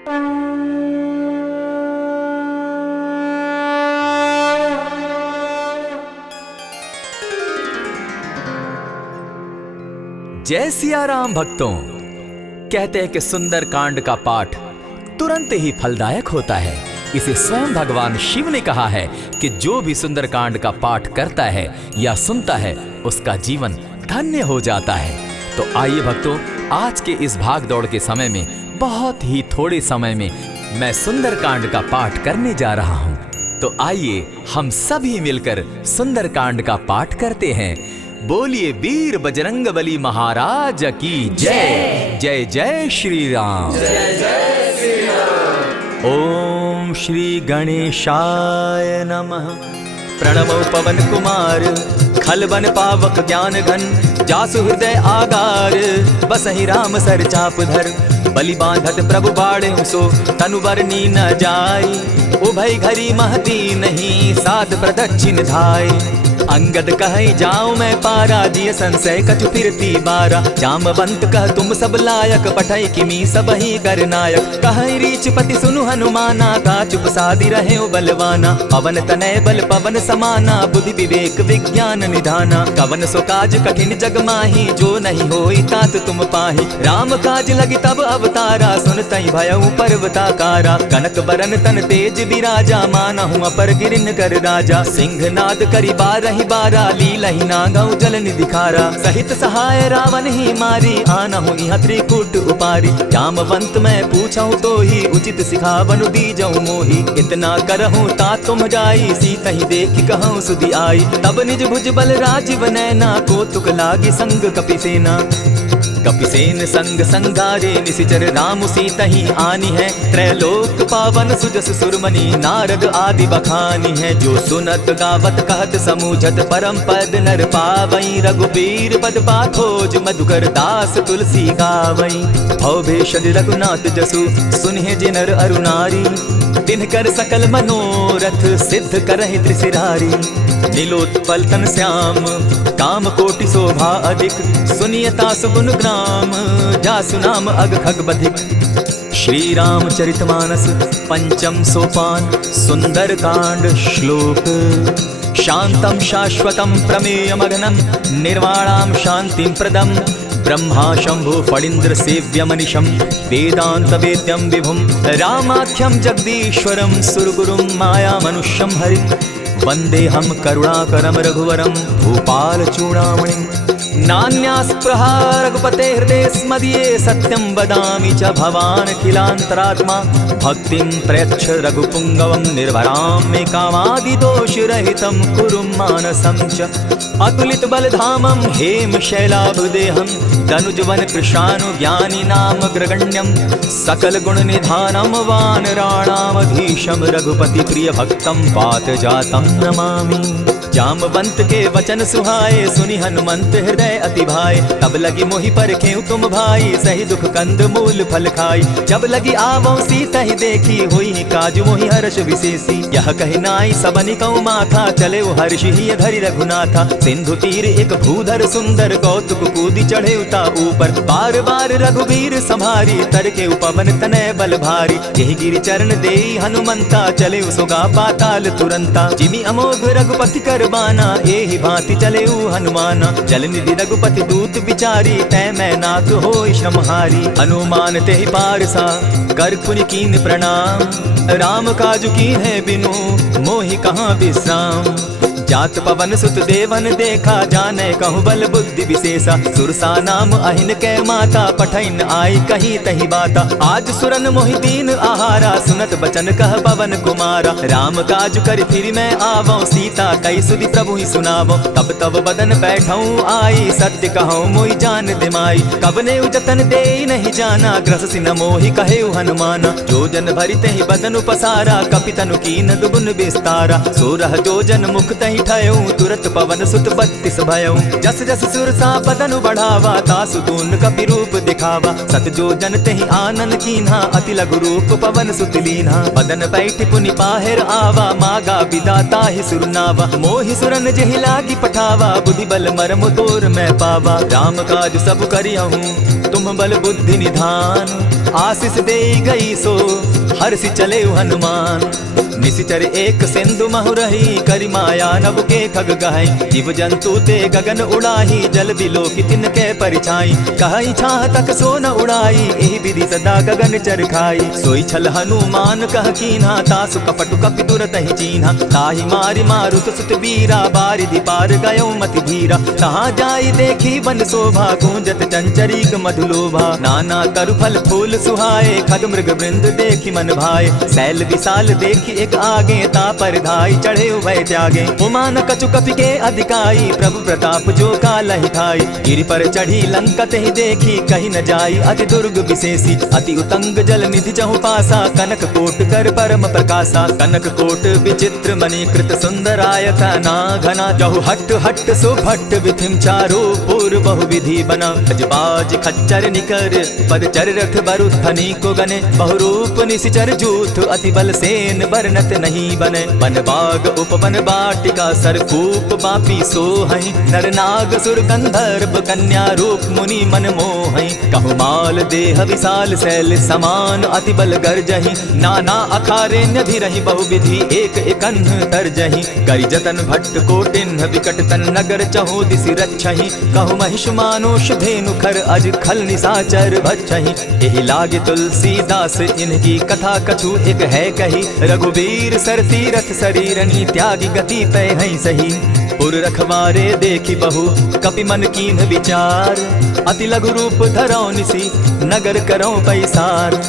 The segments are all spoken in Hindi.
जय सिया राम भक्तों। कहते हैं कि सुंदर कांड का पाठ तुरंत ही फलदायक होता है। इसे स्वयं भगवान शिव ने कहा है कि जो भी सुंदर कांड का पाठ करता है या सुनता है उसका जीवन धन्य हो जाता है। तो आइए भक्तों, आज के इस भाग दौड़ के समय में बहुत ही थोड़े समय में मैं सुंदर कांड का पाठ करने जा रहा हूँ। तो आइए हम सभी मिलकर सुंदर कांड का पाठ करते हैं। बोलिए वीर बजरंगबली महाराज की जय। जय जय श्री राम। जय जय श्री राम। ओम श्री गणेशाय नमः। प्रणमो पवन कुमार खलबन पावक ज्ञान घन, जासु हृदय आगार बसहि राम सर चाप धर। बलि बांधत प्रभु बाढ़े सो तनु बरनी न जाय, उभय घरी महती नहीं साध प्रदक्षिण धाय। अंगद कहे जाऊं मैं पारा, जिय संशय कछु फिरती बारा। जामवंत कह तुम सब लायक, पठै किमी सब ही कर नायक। कहे रीच पति सुनु हनुमाना, का चुप सादी रहे बलवाना। पवन तनय बल पवन समाना, बुद्धि विवेक विज्ञान निधाना। कवन सो काज कठिन जग माही, जो नहीं होई तात तुम पाही। राम काज लगी तब अवतारा, सुनतई भयउ पर्वताकारा। कनक बरन तन तेज विराजा, मानहु अपर गिरिन कर राजा। सिंहनाद करि बारहि बारा, लीलहि नागौ जल निधिखारा। सहित सहाय रावण ही मारी, आनहु इह त्रिकूट उपारी। जामवंत मैं पूछऊं तो ही, उचित सिखावनु दीजऊं मोही। इतना करहूं ता तुम जाई, सीतहि देखि कहूं सुधि आई। तब निज भुज बल राजीव नैना, कौतुक लागी संग कपिसेना। कपिसेन संग संगारे, निशिचर राम सीतहि आनी है। त्रैलोक पावन सुजस सुरमणि, नारद आदि बखानी है। जो सुनत गावत कहत समूझत, परम पद नर पावई। रघुबीर पद पाखोज, मधुकर दास तुलसी गावई। भव भेषज रघुनाथ जसु, सुनिहे जिनर अरुणारी। तिनकर सकल मनोरथ, सिद्ध करहि त्रिशिरारी। नीलोत्पल तन श्याम, काम कोटि शोभा अधिक। सुनियता सुगुन ग्राम, जासु नाम अग खग बधिक। श्री रामचरितमानस पंचम सोपान, सुंदर कांड श्लोक। शांतम शाश्वतम प्रमेयमग्नं, निर्वाणां शांतिं प्रदम्। ब्रह्मा शंभु फणीन्द्र सेव्यमनिशं, वेदांत वेद्यं विभुं। रामाख्यं जगदीश्वरं, सुरगुरुं माया मनुष्यं हरिं। वन्देऽहं करुणाकरं रघुवरं, भूपाल चूडामणिं। नान्यास्पृहा रघुपते हृदये स्मदीये, सत्यं वदामि च भवानखिलान्तरात्मा। भक्तिं प्रयच्छ रघुपुङ्गवं, निर्भरां मे कामादिदोषरहितं कुरु मानसं च। अतुलित बलधामं हेम शैलाभदेहं, तनुजवन कृशानु ज्ञानी नाम ग्रगण्यं। सकल गुण निधानं वानराणामधीशं, रघुपति प्रिय भक्तं वात जातं नमामि। जामवंत के वचन सुहाए, सुनि हनुमंत हृदय अति भाए। तब लगी मोहि परखेउ तुम भाई, सही दुख कंद मूल फल खाई। जब लगी आवो सीता ही देखी, हुई काजु मोहि हर्ष विशेषी। यह कहि नाई सबनि कौ माथा, चले हर्ष ही धरि रघुनाथा। सिंधु तीर एक भूधर सुंदर, कौतुक कूदि चढ़े उता ऊपर। बार बार रघुबीर संभारी, तर के पवन तनय बल भारी। यही गिरि चरण देई हनुमंता, चले सुगा पाताल तुरंता। जिमि अमोघ रघुपति कर बाना, एहि भांति चले हनुमाना। जल निधि रघुपति दूत विचारी, तै मैं नाथ होई श्रमहारी। हनुमान तेहि पारसा, कर पुनि कीन प्रणाम। राम काजु कीन है बिनु, मोहि कहाँ विश्राम। जात पवन सुत देवन देखा, जाने कहु बल बुद्धि विशेषा। सुरसा नाम अहिन कै माता, पठैन आई कही तही बाता। आज सुरन मोहि दीन आहारा, सुनत बचन कह पवन कुमारा। राम काज कर फिर मैं आवो, सीता कई सुधि प्रभु ही सुनावो। तब तब बदन बैठऊं आई, सत्य कहूं मोहि जान दिमाई। कवने जतन दे नहीं जाना, ग्रस सिन मोहि कहे हनुमाना। जो जन भरि तहि बदन पसारा, कपितनु कीन दुगुन विस्तारा। सोरह जो जन मुख तहि ठयऊ, तुरत पवन सुत 32 भयऊ। जस जस सुरसा बदनु बढ़ावा, तासु दून कपि रूप दिखावा। सत जो जन तेहि आनन कीन्हा, अति लघु रूप पवन सुत लीन्हा। बदन बैठि पुनि पाहिर आवा, मागा विदाता ही सुरनावा। मोहि सुरन जेहि लागी पठावा, बुद्धि बल मरम तोर मैं पावा। राम काज सब करियहूँ, तुम तुम बल बुद्धि निधान, आशीष दे गई सो हर्षि चले हनुमान। निशिचर एक सिंधु महु रही, करि माया नभ के खग गहई। जीव जंतु ते गगन उड़ाही, जल बिलो की तिनके परिछाई। कहई छाह तक सो न उड़ाई, एहि विधि सदा गगन चर खाई। सोई छल हनुमान कह कीन्हा, तासु कपटु कपि तुरत ही चीन्हा। ताहि मारि मारुत सुत बीरा, बारिधि पार गयो मति धीरा। तहाँ जाई देखी वन शोभा, गूंजत चंचरीक मधुलोभा। नाना तरु फल फूल सुहाए, खग मृग वृंद देखी मन भाए। शैल विशाल देखी एक आगे, ता पर धाई चढ़े उभय त्यागे। उमान कछु कपि के अधिकाई, प्रभु प्रताप जो कालहि खाई। गिरि पर चढ़ी लंका तेहि देखी, कहीं न जाई अति दुर्ग विशेषी। अति उतंग जल निधि चहु पासा, कनक कोट कर परम प्रकाशा। कनक कोट विचित्र मणिकृत सुंदरायत ना घना। जहु हट हट सो भट्ट विधिम चारो पूर बहु विधि बना। अजबाज खच्चर निकर पद चर रथ बरुथनी को गने। बहुरूप निशिचर जूथ अति बल सेन बरनत नहीं बने। वन बाग उपवन बाटिका सरकूप बापी सोहई। नर नाग सुर गंधर्व कन्या रूप मुनि मन मोहई। कहु माल देह विशाल शैल समान, अति बल गर्जहि। नाना अखारे न्यधिरहि बहुविधि, एक एकन्ह तरजहि। करि जतन भट्ट कोटिन्ह विकट तन नगर, चहु दिसि रक्षहि। कहु महिष मानुष धेनु खर, अज खल निशाचर भक्षहि। एहि लागे तुलसीदास इनकी कथा, कछु एक है कही। रघुवीर सर तीरथ शरीरनी, त्यागी गति तय है सही। पुर रखवारे देखी बहु, कपि मन कीन्ह विचार। अति लघु रूप धरौ निसी, नगर करौ पैसार।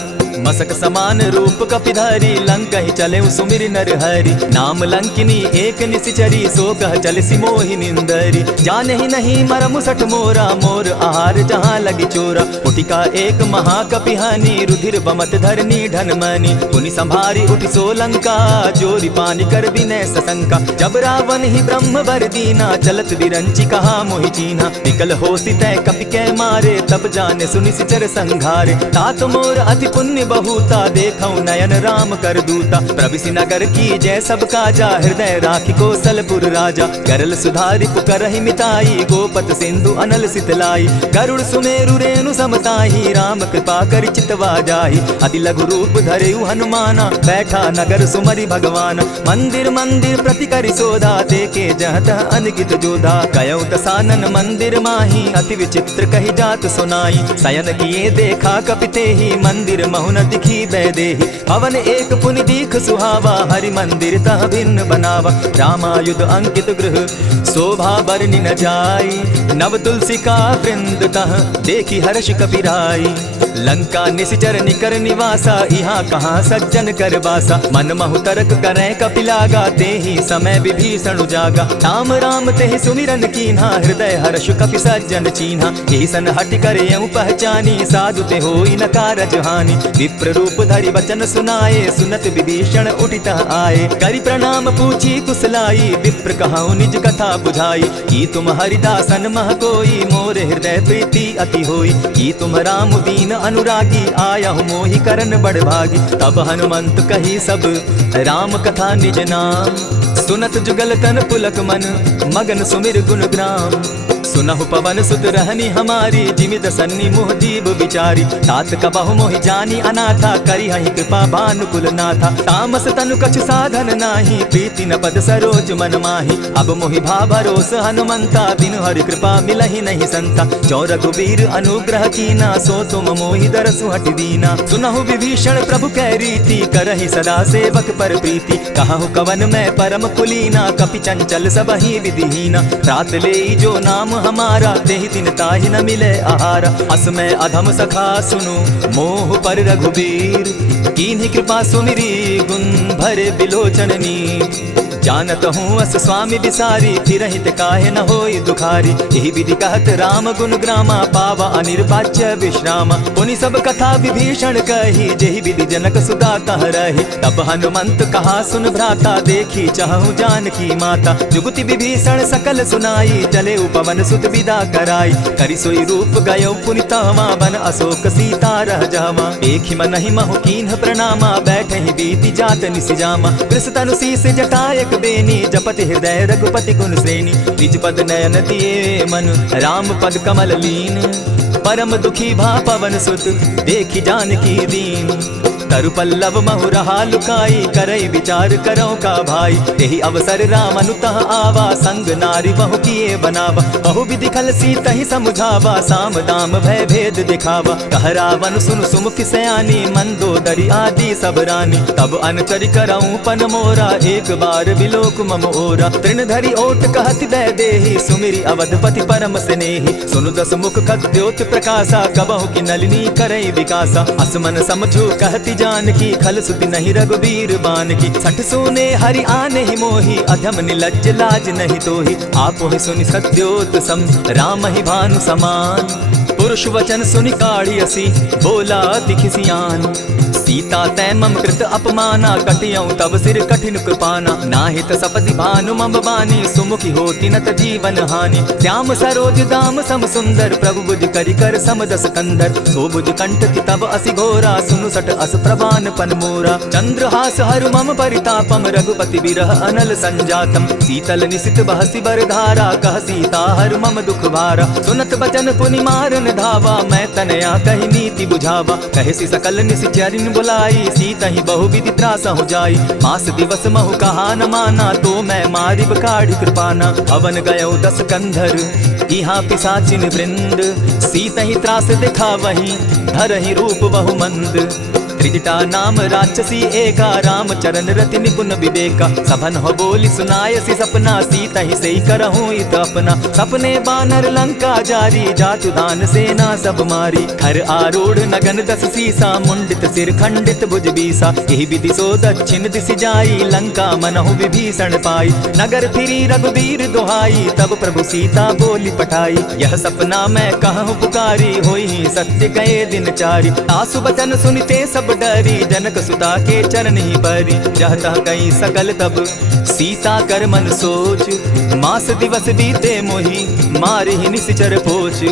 मसक समान रूप कपिधारी, लंक ही चले सुमिर नर हरि। नाम लंकिनी एक निशिचरी, सो कह चल सी मोहि निंदरी। जाने ही नहीं मरम सठ मोरा, मोर आहार जहाँ लगी चोरा। उठिका एक महाकपिहानी, रुधिर बमत धरनी ढनमनी। पुनि संभारी उठि सो लंका, जोरी पानी कर विनय सशंका। जब रावण ही ब्रह्म बर दीना, चलत विरंचि कहा मोहि चीन्हा। निकल होसी तय कपि कै मारे, तब जाने सुनि निशिचर संघारे। तात मोर अति पुण्य बहुता, देखौ नयन राम कर दूता। प्रविशि नगर की जय सब काजा, हृदय राखी कौशलपुर राजा। करल सुधारि पुकरहि मिताई, गोपत सिंधु अनल सितलाई। गरुड़ सुमेरु रेणु समताही, राम कृपा करि चितवा जाहि। अति लघु रूप धरेउ हनुमाना, बैठा नगर सुमरि भगवान। मंदिर मंदिर प्रति करि सोधा, देखे जहत अनगित जोधा। कयौ दसानन मंदिर माही, अति विचित्र कहि जात सुनाई। शयन किए देखा कपि तेहि, मंदिर महुन दिखी बैदेही। हवन एक पुनि दीख सुहावा, हरि मंदिर तह भिन्न बनावा। रामायुध अंकित गृह, शोभा बरनि न जाई। नव तुलसी का वृंद तह, देखी हर्ष कपिराई। लंका निशिचर निकर निवासा, यहाँ कहाँ सज्जन कर बासा। मन महु तरक करें कपिलागा, तेहि समय विभीषण उजागा। राम राम तेहि सुमिरन कीन्हा, हृदय हर्ष कपि सज्जन चीन्हा। एहि सन हटि करे यूं पहचानी, साधु ते होई न कारज हानि। विप्र रूप धरि वचन सुनाए, सुनत विभीषण उठितः आए। करि प्रणाम पूछी कुशलाई, विप्र कहौ निज कथा बुझाई। की तुम हरिदासन मह कोई, मोर हृदय प्रीति अति होई। की तुम राम दीन अनुरागी, आयहु मोहि करन बड़ भागी। तब हनुमंत कही सब राम कथा निज नाम, सुनत जुगल तन पुलक मन, मगन सुमिर गुण ग्राम। सुनहु पवन सुत रहनी हमारी, जिमिद सन्नी मुह जीव विचारी। तात कबहु मोहि जानी अनाथा, करी हहि कृपा भानुकुल नाथा। तामस तनु कछु साधन नाही, प्रीति न पद सरोज मन माही। अब मोहि भा भरोस हनुमंता, बिनु हरि कृपा मिलहि नहीं संता। जो रघुवीर अनुग्रह कीना, सो तुम मोहि दरसु हटि दीना। सुनहु विभीषण प्रभु कै रीति, करहि सदा सेवक पर प्रीति। कहु कवन मैं परम कुलीना, कपि चंचल सबहि विधिहीना। रात ले जो नाम हमारा, तेहि दिन ताहि न मिले आहारा। अस में अधम सखा सुनु, मोह पर रघुबीर। कीन्ही कृपा सुमिरी, गुण भरे बिलोचन नीर। जानत हूँ अस स्वामी बिसारी, फिरहित काहे न होई दुखारी। यही विधि कहत राम गुण ग्रामा, पावा अनिर्वाच्य विश्रामा। पुनि सब कथा विभीषण कही, जेहि विधि जनक सुता तह रही। तब हनुमंत कहा सुन भ्राता, देखी चाहूँ जानकी माता। जुगति विभीषण सकल सुनाई, चले उपवन सुत विदा कराई। करि सोई रूप गयो पुनि तहवा, बन अशोक सीता रह जावा। देखि मनहि महु कीन्ह प्रणामा, बैठे ही बीति जात निसिजामा। कृष्ण शीस जटायक बेनी, जपति हृदय रघुपति गुण श्रेणी। निज पद नयन दिए मन, राम पद कमल लीन। परम दुखी भा पवन सुत देखी जानकी दीन। तरु पल्लव महु रहा लुकाई करई विचार करो का भाई। यही अवसर राम अनुतः आवा संग नारी बहु किए बनावा। बहु विधि खल सीता ही समझावा साम दाम भय भेद दिखावा। कह रावण सुन सुमुख सयानी मंदोदरी आदि सब रानी। तब अनचरि करऊं पन मोरा एक बार बिलोक मम ओरा। तृण धरि ओट कहति दय देहि सुमिरि अवधपति परम स्नेही। सुनु दस मुख खद्योत प्रकाशा कबहु की नलिनी करई विकासा। असमन समझो कहति जानकी खल सुति नहीं रघुबीर बान की। सठ सोने हरि आने ही मोही अधम निलज्ज लाज नहीं तोही। आप ही सुनि सत्योत सम राम ही भानु समान। पुरुष वचन सुनि काढ़ी असी बोला अति खिसियान। सीता तै मम कृत अपमाना कटियऊं तब सिर कठिन कृपाना। नाहित सपति भानु मम बानी सुमुखी होती नत जीवन हानि। श्याम सरोज दाम सम सुंदर प्रभु बुझ करि कर समदस कंदर। सो बुझ कंठ की तब असि घोरा सुनु सट अस प्रवान पन मोरा। चंद्रहास हरु मम परितापम रघुपति बिरह अनल संजातम। शीतल निशित बहसी बर धारा कह सीता हरु मम दुख भारा। सुनत बचन पुनि मारन धावा मैं तनया कही नीति बुझावा। कहसी सकल निशिचरिन बुलाई सीता ही बहु विधि त्रास हो जाई। मास दिवस महु कहा न माना तो मैं मारिब काढ़ी कृपाना। हवन गयो 10 कंधर यहाँ पिशाचिन वृंद। सीता ही त्रास दिखा वही धरहि रूप बहु मंद। त्रिजटा नाम राक्षसी एका राम चरण रति निपुण विवेका। सभन हो बोली सुनायसी सपना सीता ही सही करहूं इत अपना। सपने बानर लंका जारी जातु दान सेना सब मारी। खर आरूढ़ नगन 10 सीसा मुंडित सिर खंडित भुज बीसा। यही विधि सो दक्षिण दिशि जाई लंका मनहु विभीषण पाई। नगर फिरी रघुबीर दुहाई तब प्रभु सीता बोली पठाई। यह सपना मैं कहूँ पुकारी होई सत्य गए दिन चारी। आसु बचन सुनते सब डरी जनक सुता के चरण ही परी। चाहता गई सकल तब सीता कर मन सोच। मास दिवस बीते मोही मारि ही निशिचर पोच।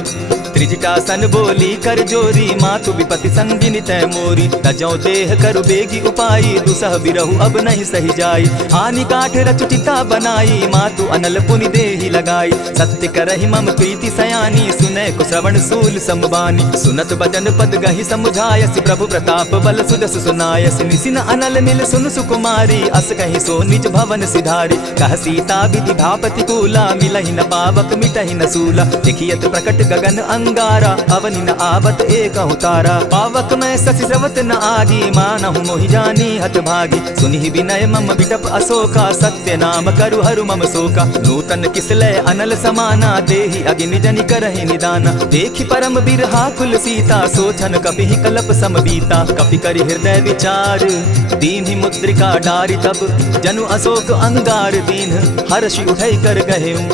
त्रिजटा सन बोली कर जोरी मातु विपति संगिनी तै मोरी। तजौ देह करु बेगी उपाई दुसह बिरहु अब नहीं सही जाई। हानि काठ रच चिता बनाई मातु अनल पुनि देहि लगाई। सत्य करहि मम प्रीति सयानी सुनै को श्रवण सूल संबानी। सुनत बचन पद गहि समुझायसि प्रभु प्रताप बल सुदस सुनायसि। निसिन अनल मिल सुन सुकुमारी अस कहि सो निज भवन सिधारी। कह सीता विधि भापति कूला मिलहि न पावक मिटहि न सूला। देखियत प्रकट गगन अंगारा अवनि न आवत एकहु तारा। पावक मैं शशि स्रवत न आगी मानहु मोहि जानी हत भागी। सुनि विनय मम बिटप अशोका सत्य नाम करु हरु मम शोका। नूतन किसलय अनल समाना देहि अगिनि जनि करहि निदाना। देखि परम बिरहा कुल सीता सोचन कपिहि कलप सम बीता। कपि करि हृदय विचार दीन्हि मुद्रिका डारि तब जनु अशोक अंगार दीन हर्षि उठै कर गहेऊ।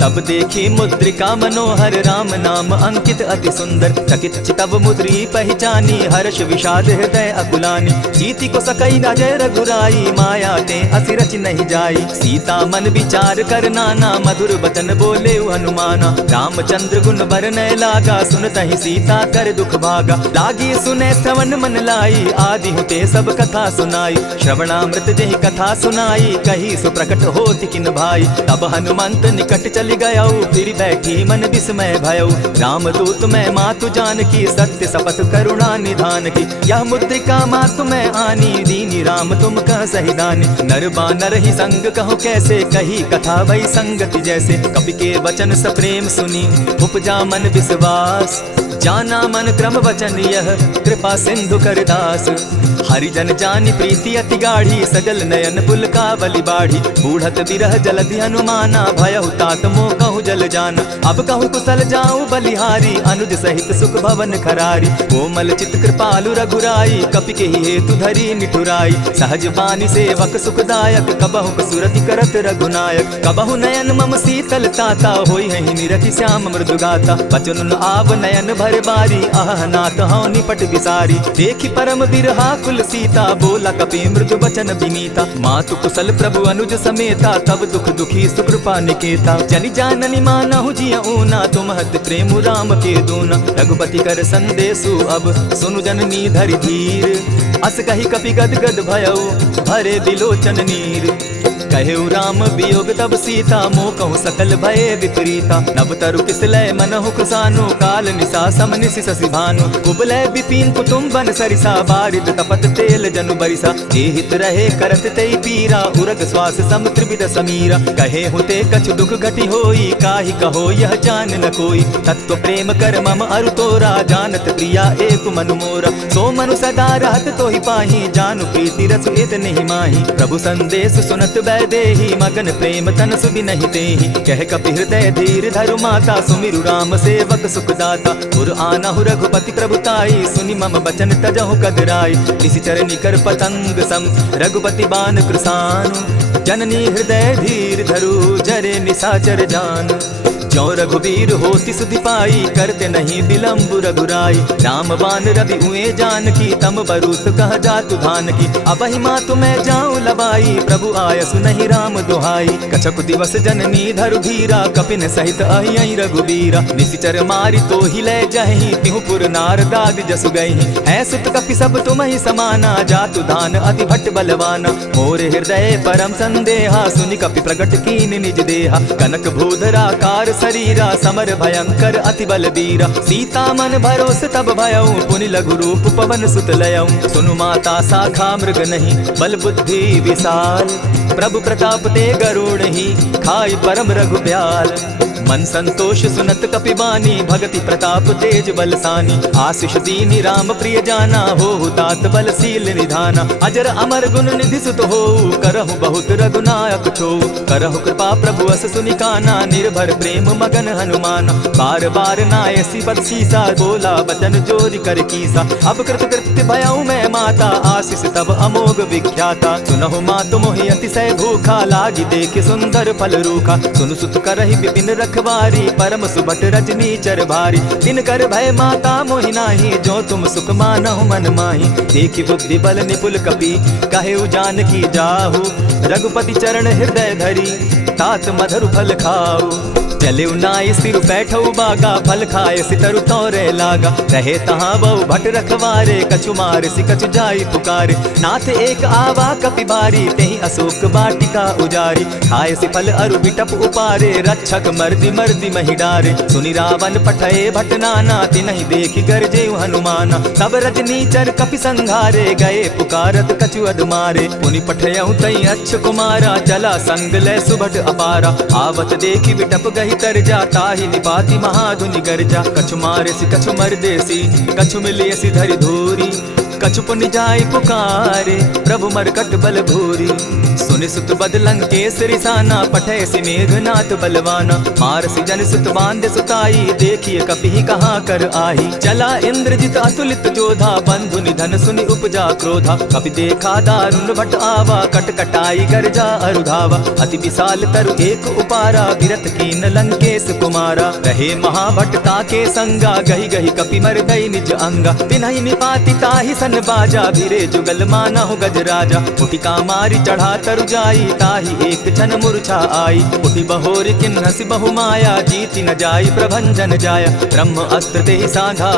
तब देखी मुद्रिका मनोहर राम नाम अंकित अति सुंदर। चकित चितव मुद्री पहचानी हर्ष विषाद हृदय अकुलानी। जीति को सकई न जय रघुराई माया ते असि रच नहीं जाई। सीता मन विचार कर नाना मधुर बचन बोले हनुमाना। रामचंद्र गुण बरनय लागा सुनतहि सीता कर दुख भागा। लागी सुने श्रवण मन लाई आदि हुते सब कथा सुनाई। श्रवणामृत जेहि कथा सुनाई कही सो प्रकट होति किन भाई। तब हनुमंत निकट चल गया फिर बैठी मन विस्मय भयऊ। रामदूत मैं मातु जानकी सत्य शपथ करुणा निधान की। यह मुद्रिका मातु मैं आनी दीनी राम तुम कह सही दानी। नर बानर ही संग कहो कैसे कही कथा वही संगति जैसे। कपि के वचन सप्रेम सुनी उपजा मन विश्वास। जाना मन क्रम वचन यह कृपा सिंधु कर दास। हरिजन जानी प्रीति अति गाढ़ी सजल नयन पुल का बलि बाढ़ी। बूढ़त बिरह जलधि हनुमाना भयहु तात मोह कहु जल जाना। अब कहु कुशल जाऊं बलिहारी अनुज सहित सुख भवन खरारी। कोमल चित कृपालु रघुराई कपि के हेतु धरी निठुराई। सहज बानी सेवक सुखदायक कबहु सुरति करत रघुनायक। कबहु नयन मम शीतल ताता होई है निरखि श्याम मृदु गाता। बचन आव नयन भर बारी आह नाथ हौ निपट बिसारी। देखि परम बिरहा कुल सीता बोला कपि मृदु बचन विनीता। मातु कुशल प्रभु अनुज समेता तब दुख दुखी सुकृपा निकेता। जनि जाननि मानहु जिय ऊना तुम हत प्रेम राम के दूना। रघुपति कर संदेशु अब सुनु जननी धरि धीर। अस कहि कपि गद गद भयउ भरे बिलोचन नीर। कहे राम वियोग तब सीता मोह कहूँ सकल भये विपरीता। नव तरु किसलय मनहु कृसानु काल निशा सम निशि शशि भानु। कुबलय विपिन कुटुम्बन सरिसा बारिद तपत तेल जनु बरिसा। जे हित रहे करत तेई पीरा उरग श्वास सम त्रिविध समीरा। कहे हुते कछु दुख घटी होई काहि कहो यह जान न कोई। तत्व प्रेम कर मम अरु तोरा जानत प्रिया एक मनु मोरा। सो मनु सदा रहत तो ही पाही जानु प्रीति रस एत नहीं माही। प्रभु संदेश सुनत बैदेही मगन प्रेम तन सुबि नहीं तेहि। कह कपि हृदय धीर धरु माता सुमिरु राम सेवक सुखदाता। पुर आनहु रघुपति प्रभुताई सुनि मम बचन तजहु कदराई। निशिचर निकर पतंग सम रघुपति बान कृसानु। जननी हृदय धीर धरु जरे निशाचर जान। जो रघुबीर होति सुधि पाई करते नहीं विलम्ब रघुराई। राम बान रवि उए जान की तम बरूत कह जातु धान की। अबहि मातु मैं जाऊं लबाई प्रभु आयसु नहीं राम दुहाई। कछक दिवस जननी धरु धीरा कपिन सहित अहियं रघुबीरा। निशिचर मारि तो ही ले जहि तिहु पुर नारदादि जसु गहि। है सुत कपि सब तुम ही समाना जातु धान अति भट्ट बलवाना। मोर हृदय परम संदेहा सुनि कपि प्रगट कीन निज देहा। कनक भूधरा कार शरीरा समर भयंकर अति बलबीरा। सीता मन भरोस तब भयऊ पुनि लघु रूप पवन सुत लयऊ। सुनु माता शाखा मृग नहीं बल बुद्धि विशाल। प्रभु प्रताप ते गरुड़ ही खाई परम रघु ब्याल। मन संतोष सुनत कपि बानी भगति प्रताप तेज बलसानी। आशीष दीनि राम प्रिय जाना हो तात बलशील निधाना। अजर अमर गुण निधि सुत हो करहु बहुत रघुनायक छो। करहु कृपा प्रभु अस सुनि काना निर्भर प्रेम मगन हनुमाना। बार बार नायसी बदसीसा बोला बचन जोरि कर कीसा। अब कृत कृत्य भयऊ मैं माता आशीष तब अमोघ विख्याता। सुनहु मातु मोहि अतिशय भूखा लागी देख सुंदर फल रूखा। सुनु सुत करहि विपिन रखवारी परम सुबट रजनी चर भारी। दिन कर भय माता मोहि नाही जो तुम सुख मानहु मन माही। देखि बुद्धि बल निपुल कपि कहे जानकी जाहु। रघुपति चरण हृदय धरी तात मधुर फल खाऊ। चले नाई सिर बैठऊ बागा फल खाए सितरु तोरे लागा। रहे तहाँ बहु भट रखवारे कछु मार सि कछु जाई पुकारे। नाथ एक आवा कपि बारी तेहि अशोक बाटिका उजारी। खाए सि फल अरु बिटप उपारे रक्षक मर्दि मर्दि महि डारे। सुनि रावण पठए भट नाना तिनहि देखि गरजे हनुमाना। तब रजनी चर कपि संघारे गए पुकारत कछु अधमारे। पुनि पठयऊ तई अच्छ कुमारा चला संग लय सुभट अपारा। आवत देखि बिटप गहि तर जाता ही निपाति महाधुनि गर्जा। कछु मारेसी कछु मर्देसी कछु मिलियसी धरि धूरी। कछु पुनि जाय पुकारे प्रभु मरकट बल भूरी। सुनि सुत बद लंकेश रिसाना पठयसी मेघनाथ बलवाना। मारसी जन सुत बांधे सुताई देखिए कपि कहाँ कर आही। चला इंद्रजित अतुलित जोधा बंधु निधन सुनि उपजा क्रोधा। कपि देखा दारुण भट आवा कटकटाई गर्जा अरुधावा। अति विशाल तरु एक उपारा विरत कीन लंकेश कुमारा। रहे महाभट ताके संगा गहि गहि कपि मर गई निज अंगा। तिन्हि निपाति ताहि सन बाजा भिरे जुगल मानहु गजराजा। उठिका मारी चढ़ा तरु जाई ताहि एक छन मूर्छा आई। उठि बहोर किन्हसि बहु माया जीति न जाई प्रभंजन जाया। ब्रह्म अस्त्र तेहि साधा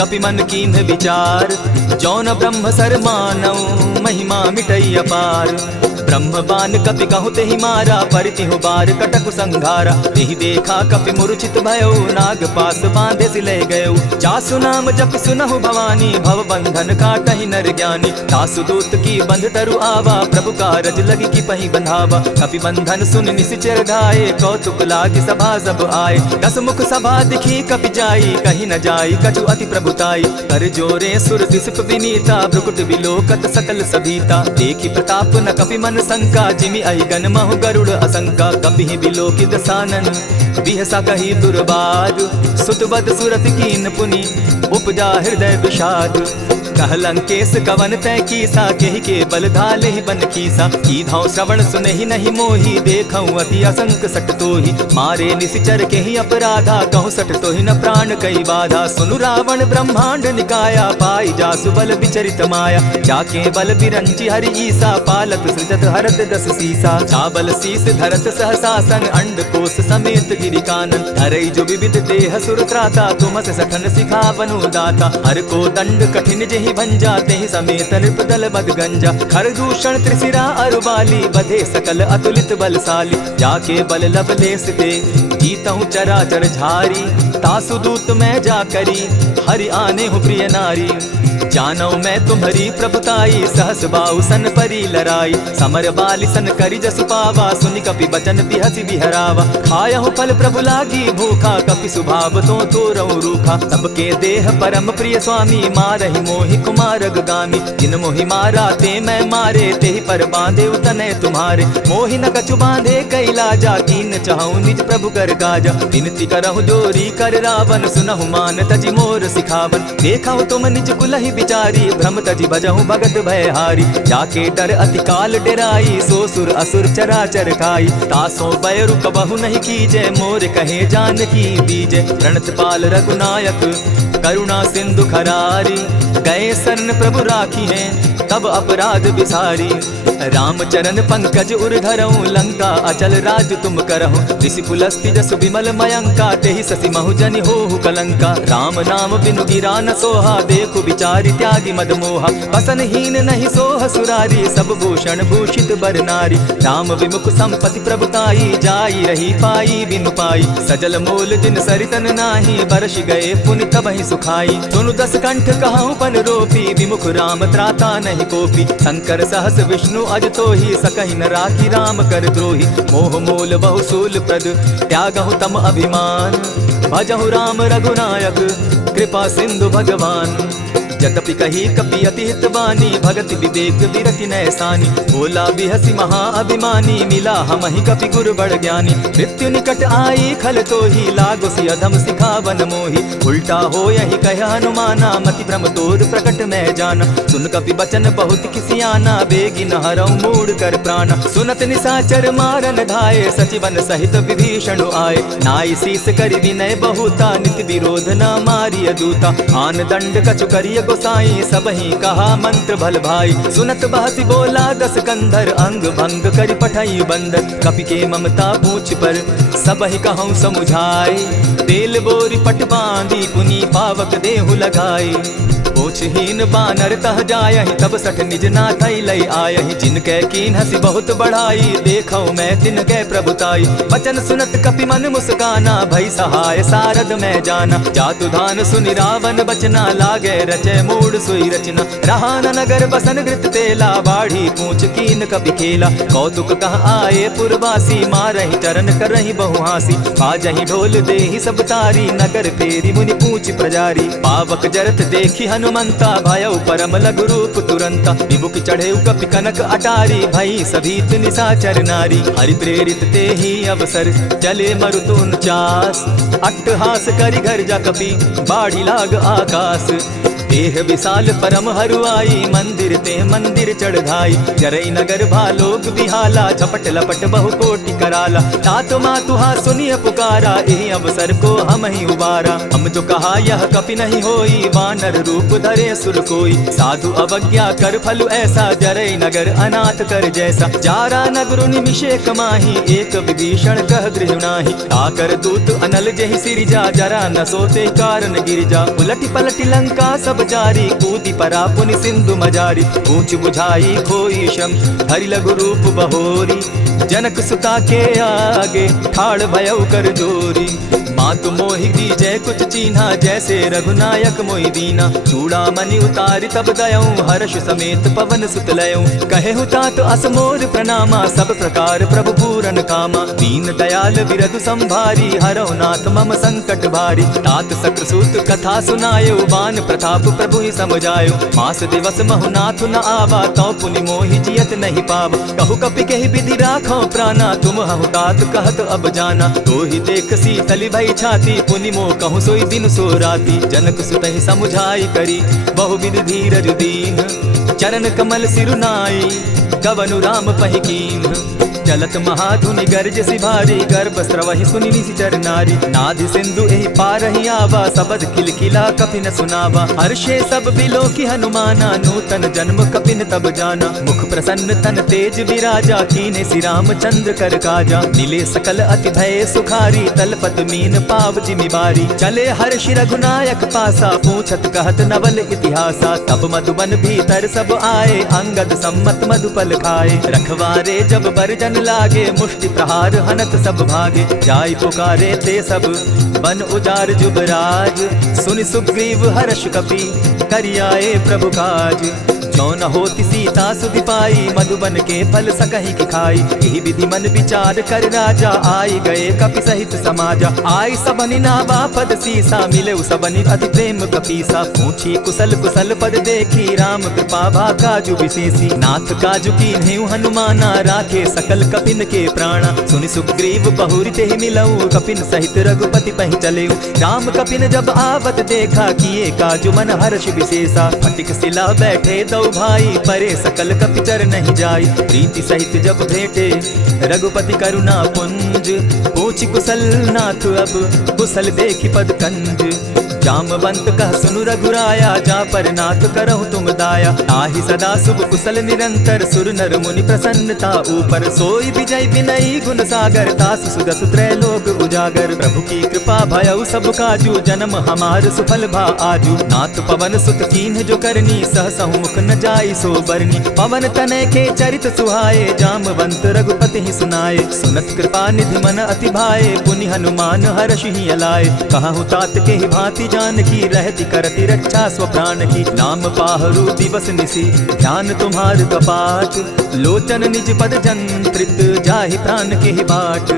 कपि मन कीन्ह विचार। जौन ब्रह्म सर मानऊ महिमा मिटई अपार। ब्रह्म बान कपि कहु तेहि मारा परितिहु बार कटक संघारा। तेहि देखा कपि मूर्छित भयऊ नाग पास बांधे सिले गयऊ। जासु नाम जपि सुनहु भवानी भव बंधन काटहि नर ज्ञानी। दासु दूत की बंध तरु आवा प्रभु कारज लगी की पहि बंधावा। कपि बंधन सुन निशिचर धाये कौतुक लागी सभा सब आए। दस मुख सभा दिखी कपि जाई कहीं न जाई कछु अति प्रभुताई। कर जोरे सुर दिसप विनीता भ्रुकुट विलोकत सकल सभीता। देखि प्रताप न कपि मन शंका जिमि अहिगन महु गरुड़ असंका। कपि विलोकित सानन बिहसा कही दुर्बाद। सुतबद सुरत कीन पुनि उपजा हृदय विषाद। कह लंकेश कवन तय कीसा केहि के बल धाले ही बन कीसा। कीधौ श्रवण सुनहि नहीं मोहि देखऊं अति असंक सट तोहि। मारे निशिचर केहि अपराधा कहु सट तोहि न प्राण कई बाधा। सुनु रावण ब्रह्मांड निकाया पाई जासु बल विचरित माया। जाके बल बिरंची हरि ईसा पालत सृजत हरत दस सीसा। चाबल शीस धरत सहसासन अंड कोश समेत गिरि कानन। हरई जो विविध देह सुर त्राता तुमस सठन सिखा बनु दाता। हर को दंड कठिन जेहि ही भंजा तेहि समेत नृपदल मद गंजा खरदूषण त्रिशिरा अरुबाली बधे सकल अतुलित बलशाली जाके बल लवलेस दे जीतहु चराचर झारी तासु दूत मैं जा करी हरि आने हूँ प्रिय नारी जानौ मैं तुम्हारी प्रभुताई सहस बाहु सन परी लराई समर बाली सन करी जसु पावा सुनि कपि बचन बिहसि बिहरावा खायहु फल प्रभु लागी भूखा कपि सुभाव तो रहु रूखा सबके देह परम प्रिय स्वामी मारहि मोहि कुमारग गामी जिन मोहि मारा ते मैं मारे तेहि पर बांधे उतने तुम्हारे मोहि न कछु बांधे कैलाजा कीन चाहूं निज प्रभु कर काजा विनती करहु जोरी कर रावण सुनहु मान तजि मोर सिखावन देखहु तुम निज कुलहि बिचारी भ्रम तजि भजहु भगत भयहारी जाके डर अति काल डेराई सो सुर असुर चराचर खाई तासो बैरु कबहु नहीं कीजे मोर कहे जानकी बीजे प्रणत पाल रघुनायक करुणा सिंधु खरारी गए शरण प्रभु राखी हैं तब अपराध बिसारी रामचरण पंकज उर धरऊं लंका अचल राज तुम करहु ऋषि पुलस्ति जस विमल मयंका तेहि ससि महुजनि होहु कलंका राम नाम बिनु गिरा न सोहा देखु बिचारी त्यागी मद मोहा बसन हीन नहीं सोह सुरारी सब भूषण भूषित बर नारी राम विमुख संपत्ति प्रभुताई जाई रही पाई बिनु पाई सजल मोल जिन सरितन नाही बरस गए पुनि तबहि सुखाई सुनु दस कंठ कहाऊं पन रोपी विमुख राम त्राता नहीं कोपी शंकर सहस विष्णु अज तो ही सकहि न राखी राम कर द्रोही मोह मोल बहुसूल प्रद त्यागहु तम अभिमान भजहु राम रघुनायक कृपा सिंधु भगवान जदपि कही कपि अति हितवानी भगति विवेक विरति नैसानी बोला बिहसी महा अभिमानी मिला हमहि कपि गुरु बड़ ज्ञानी मृत्यु निकट आई खल तो ही लागो सि अधम सिखावन मोही उल्टा हो यही कह हनुमाना मति भ्रम तोर प्रकट मैं जाना सुन कपि बचन बहुत किसियाना बेगी न हरऊ मूड कर प्राण सुनत निसाचर मारन धाये सचिवन सहित विभीषण आए नाई शीस करि विनय बहुता नित विरोध न मारिय दूता आन दंड कछु करिय गोसाई सबहि कहा मंत्र भल भाई सुनत बहसी बोला दस कंधर अंग भंग कर पठाई बंदर कपि के ममता पूछ पर सबहि कहूँ समुझाए तेल बोरी पट बांधी पुनी पावक देहु लगाई पूछहीन बानर तह जायहि तब सठ निज नाथ लई आयहि जिनके कीन हसी बहुत बढ़ाई देखौ मैं तिनके प्रभुताई वचन सुनत कपि मन मुस्काना भई सहाय सारद मैं जाना जातु धान सुनि रावण बचना लागे रचे मूड सोई रचना रहा न नगर बसन घृत तेला बाढ़ी पूछ कीन कपि खेला कौतुक कह आए पुरवासी मारहि चरण करहि बहु हासी बाजहि ढोल देहि सब तारी नगर फेरी मुनि पूछ प्रजारी पावक जरत देखी हनुमंता भयउ परम लघु रूप तुरंता विमुख चढ़ेउ कपि कनक अटारी भई सभीत निशाचर नारी हरि प्रेरित ते ही अवसर चले मरुतुन चास अट्टहास करि घर जा कपि बाढ़ी लाग आकाश देह विशाल परम हरुआई मंदिर ते मंदिर चढ़ाई जरई नगर भालोक बिहाला झपट लपट बहु कोटि कराला तात मातुहा सुनिय पुकारा एहि अवसर को हम ही उबारा हम जो कहा यह कपि नहीं होई वानर रूप धरे सुर कोई साधु अवज्ञा कर फल ऐसा जरई नगर अनाथ कर जैसा जारा नगरु निमिषे कमाही एक विभीषण कह गृह नाही आकर दूत अनल जहि सिरिजा जरा न सोते कारण गिरिजा उलटि पलटि लंका सब जारी कूदी परा पुनि सिंधु मजारी पूछ बुझाई खोई शम हरि लघु रूप बहोरी जनक सुता के आगे ठाड़ भयउ कर जोरी मातु मोहि दीजै कुछ चीन्हा जैसे रघुनायक मोहि दीना चूड़ामणि उतारि तब दयऊं हर्ष समेत पवन सुत लयऊं कहे तात असमोर प्रणामा सब प्रकार प्रभु पूरन कामा दीन दयाल बिरधु संभारी हरौ नाथ मम संकट भारी तात सक्रसूत कथा सुनायो बान प्रताप प्रभु ही समझायो मास दिवस महु नाथ न आवा तौ पुनि मोहि जियत नहीं पाव कहु कपि कहि विधि राखो प्राणा तुम हहु तात कहत अब जाना तो ही देख शीतली भई छाती पुनि मो कहूँ सोई दिन सो राती जनक सुतहि समुझाई करी बहु विधि धीरज दीन चरण कमल सिरुनाई कवनु राम पहिकीन चलत महाधुनि गर्जसि भारी, गर्भ स्रवहि सुनि निशिचर नारी। नादि सिंधु एहि पारहि आवा, सबद खिलखिला कपिन सुनावा। हर्षे सब बिलोकी हनुमाना, नूतन जन्म कपिन तब जाना। मुख प्रसन्न तन तेज विराजा, कीने श्री रामचंद्र कर काजा। मिले सकल अति भय सुखारी, तलपत मीन पाव जिमि बारी। चले हर्ष रघुनायक पासा, पूछत कहत नवल इतिहासा। तब मधुबन भीतर सब आए, अंगद सम्मत मधुपल खाए। रखवारे जब बरजन लागे, मुष्टि प्रहार हनत सब भागे। जाय पुकारे ते सब बन उजार जुबराज, सुनि सुग्रीव हर्ष कपि करियाए प्रभु काज। जो न होती सीता सुधि पाई, मधुबन के फल सकहि की खाई। यही विधि मन विचार कर राजा, आई गए कपि सहित समाजा। आई सबनि नावा पद सीसा, मिले सबनि अति प्रेम कपीसा। पूछी कुशल कुशल पद देखी, राम कृपा भा काजु विशेषी। नाथ काजु कीन्हेउ हनुमाना, राखे सकल कपिन के प्राणा। सुनि सुग्रीव बहुरि तेहि मिलऊ, कपिन सहित रघुपति पहि चलेऊ। राम कपिन जब आवत देखा, किए काजु मन हर्ष विशेषा। फटिक सिला बैठे दो भाई, परे सकल कपिचर नहीं जाई। प्रीति सहित जब भेटे रघुपति करुणा पुंज, पूछि कुशल नाथ अब कुशल देखि पद कंज। जामवंत कह सुनु रघुराया, जा पर नाथ करहु तुम दाया। ताहि सदा शुभ कुशल निरंतर, सुर नर मुनि प्रसन्नता ऊपर। सोई विजय विनयी गुण सागर, तासु सुदसु त्रैलोक उजागर। प्रभु की कृपा भयउ सब काजू, जन्म हमार सुफल भा आजू। नाथ पवन सुत कीन्ह जो करनी, सहसहु मुख न जाई सो बरनी। पवन तनय के चरित सुहाए, जामवंत रघुपति ही सुनाए। सुनत कृपा निधि मन अति भाए, पुनि हनुमान हर्ष ही अलाए। कहु तात के ही भांति जानकी, रहती करती रक्षा स्वप्राण की। नाम पाहरु दिवस निसी, ध्यान तुम्हार कपाट। लोचन निज पद जंत्रित, जाहि प्राण के ही बाट।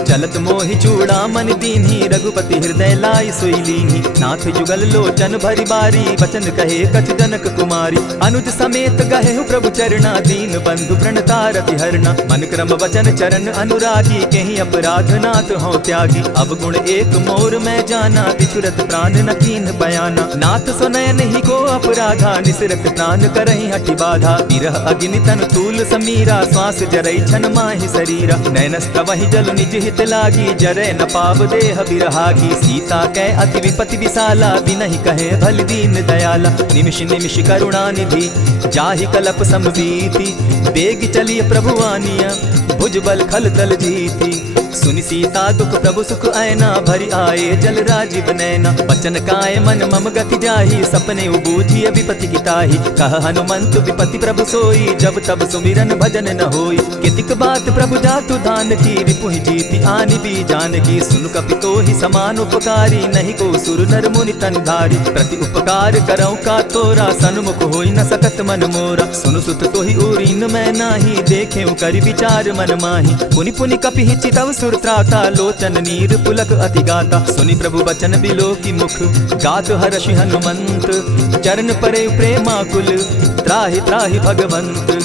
चलत मोहि चूड़ामणि दीन्ही, रघुपति हृदय लाई सोई लीन्ही। नाथ जुगल लोचन भरि बारी, बचन कहे कछ जनक कुमारी। अनुज समेत गहेहु प्रभु चरणा, दीन बंधु प्रणतारति हरना। मन क्रम वचन चरण अनुरागी, केहि अपराध नाथ हो त्यागी। अब गुण एक मोर मैं जाना, बिछुरत प्राण न कीन्ह बयाना। नाथ सुनयन ही को अपराधा, निसरत प्राण करहि हठि बाधा। विरह अग्नि तन तूल समीरा, श्वास जरई छन माहि शरीरा। नैनस्तवहि जल निज हित लागी, जरै न पाव देह बिरहागी। सीता कै अति विपति विशाला, बिनहि कहे भल दीन दयाला। निमिष निमिष करुणा निधि, जाहि कलप समबीति। बेग चलिय प्रभु आनिया, भुजबल खल तल जीती। सुनि सीता दुख प्रभु सुख ऐना, भरि आए जल राजीव नैना। बचन काय मन मम गति जाहि, सपने उबूझिय विपति किताहि। कह हनुमंत विपति प्रभु सोई, जब तब सुमिरन भजन न होई। कितिक बात प्रभु जातु दान की, रिपुहि जीति आनि भी जानकी। सुन कपि तोहि समान उपकारी, नहीं को सुर नर मुनि तन धारी। प्रति उपकार करौ का तोरा, सन्मुख होई न सकत मन मोरा। सुनु सुत तोहि उरीन मैं नाही, देखेउ करि विचार मन माही। पुनि पुनि कपि हिचितव सुर त्राता, लोचन नीर पुलक अति गाता। सुनि प्रभु बचन बिलो की मुख, गात हर्षि हनुमंत। चरण परे प्रेमाकुल, त्राहि त्राहि भगवंत।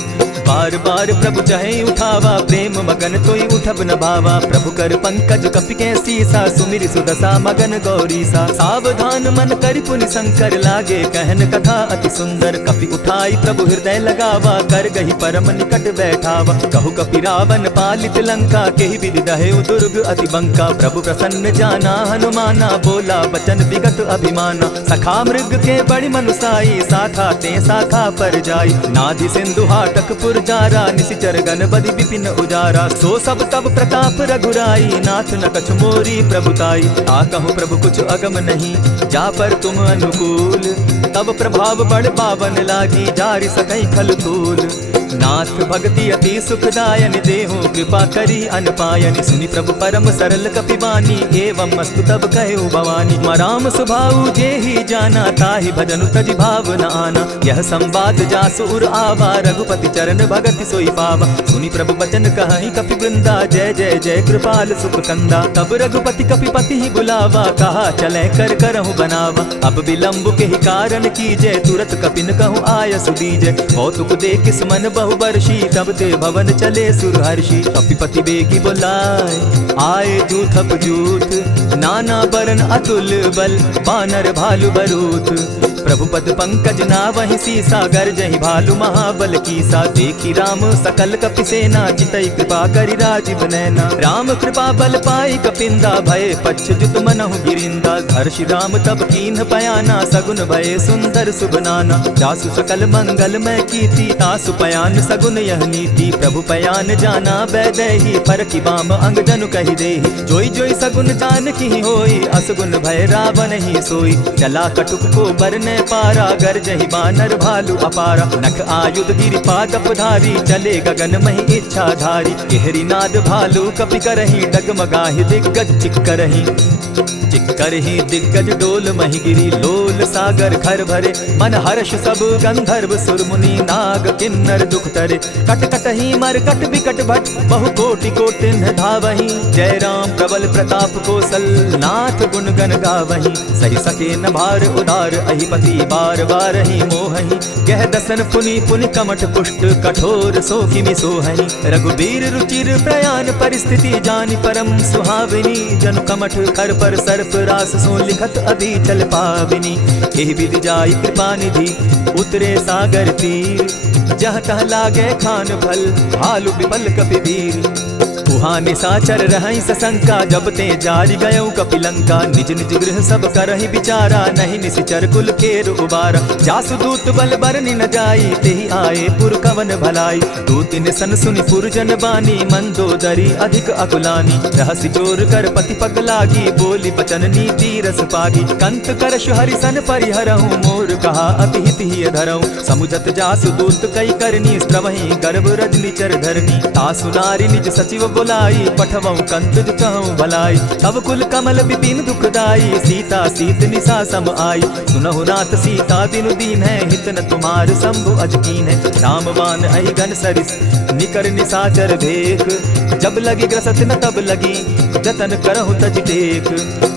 बार बार प्रभु चहे उठावा, प्रेम मगन तोई उठब न भावा। प्रभु कर पंकज कपि के सीसा, सुमिरि सुदशा मगन गौरीसा। सावधान मन करि पुनि शंकर, लागे कहन कथा अति सुंदर। कपि उठाई प्रभु हृदय लगावा, कर गही परम निकट बैठावा। कहु कपि रावण पालित लंका, केहि विधि दहेउ दुर्ग अति बंका। प्रभु प्रसन्न जाना हनुमाना, बोला बचन विगत अभिमाना। सखा मृग के बड़ि मनुसाई, साखा ते साखा पर जाई। नाधि सिंधु हाटक पुर जारा, निशिचर गण बदि विपिन उजारा। सो सब तब प्रताप रघुराई, नाथ न कछु मोरी प्रभुताई। आकहु प्रभु कुछ अगम नहीं, जा पर तुम अनुकूल। तब प्रभाव बड़ पावन लागी, जारि सकई खल तूल। नाथ भक्ति अति सुखदायनि, देहु कृपा करी अनपायनि। सुनि प्रभु परम सरल कपिवानी, एवं मस्तु तब कहु भवानी। मराम सुभाऊ जे ही जाना, ताहि भजनु तजि भाव न आना। यह संवाद जासु उर आवा, रघुपति चरण भगति सोई पावा। सुनि प्रभु बचन कहहि कपि वृंदा, जय जय जय कृपाल सुख कंदा। तब रघुपति कपिपति ही बुलावा, कहा चले कर करहु बनावा। अब विलंब के ही कारण कीजय, तुरत कपिन कहु आय सुदीजय। कौतुक देख सुमन बहु बर्षी, तब ते भवन चले सुरहर्षि। कपिपति बेगी बोलाए, आए जूथप जूथ, नाना बरन अतुल बल बानर भालु बरूथ। प्रभु पद पंकज नावहि सीसा गर्जहि भालु महाबल कीसा। देखी राम सकल कपि सेना चितई कृपा करि राजीव नैना। राम कृपा बल पाई कपिंदा भय पच्छ जुत मनहु गिरिंदा। हर्षि राम तब कीन्ह पयाना सगुन भय सुंदर शुभ नाना। जासु सकल मंगल मैं कीर्ति तासु पयान सगुन यह नीति। प्रभु पयान जाना बैदेही परखि बाम अंग जनु कहि देहि। जोई जोई सगुन जान की होई असगुन भय रावण ही सोई। चला कटुक को बरने पारा गर्जहि बानर भालु अपारा। नख आयुध गिरि पादप धारी चले गगन महि इच्छा धारी। केहरी नाद भालु कपि करहि डगमगाहि दिग्गज चिक्करहि। चिक्करहि दिग्गज डोल महि गिरी लोल सागर घर भरे। मन हर्ष सब गंधर्व सुर मुनि नाग किन्नर दुख तरे। कट कटहि मरकट बिकट भट बहु कोटि कोटिन्ह धावहि। जय राम प्रबल प्रताप कौशल नाथ गुण गण गावहि। सहि सके न भार उदार अहिपति बार बार ही मोहहि। गह दसन पुनि पुनि कमठ पुष्ट कठोर सो किमि सोहहि। रघुबीर रुचिर प्रयाण परिस्थिति जानि परम सुहाविनी। जनु कमठ खर पर सर्प रास सो लिखत अभी चल पाविनी। एहि विधि जाई कृपा निधि उतरे सागर तीर। जह तह लागे खान भल भालु विपल कपि वीर। उहाँ निशाचर रहै सशंका जब ते जारि गयौ कपिलंका। निज निज गृह सब करहि विचारा नहीं निशिचर कुल केर उबारा। जासु दूत बल बरनि न जाई तेहि आए पुर कवन भलाई। दूत निसन सुनि पुरजन बानी मंदोदरी अधिक अकुलानी। रहसि चोर कर पति पग लागी बोली बचन नीति रस पागी। कंत करश हरिसन परिहरहु मोर कहा अति हित ही धरहु। समुझत जासु दूत कई करनी स्त्रवहि गर्भ रजनी चर धरनी। तासु नारी निज सचिव बुलाई पठवऊ कंत कहूँ भलाई। तब कुल कमल विपिन दुखदाई सीता सीत निशा सम आई। सुनहु नाथ सीता बिनु दीन है हित न तुम्हार शंभु अजकीन है। रामवान अहि गण सरिस निकर निशाचर भेख। जब लगी ग्रसत न तब लगी जतन करहु तज टेक।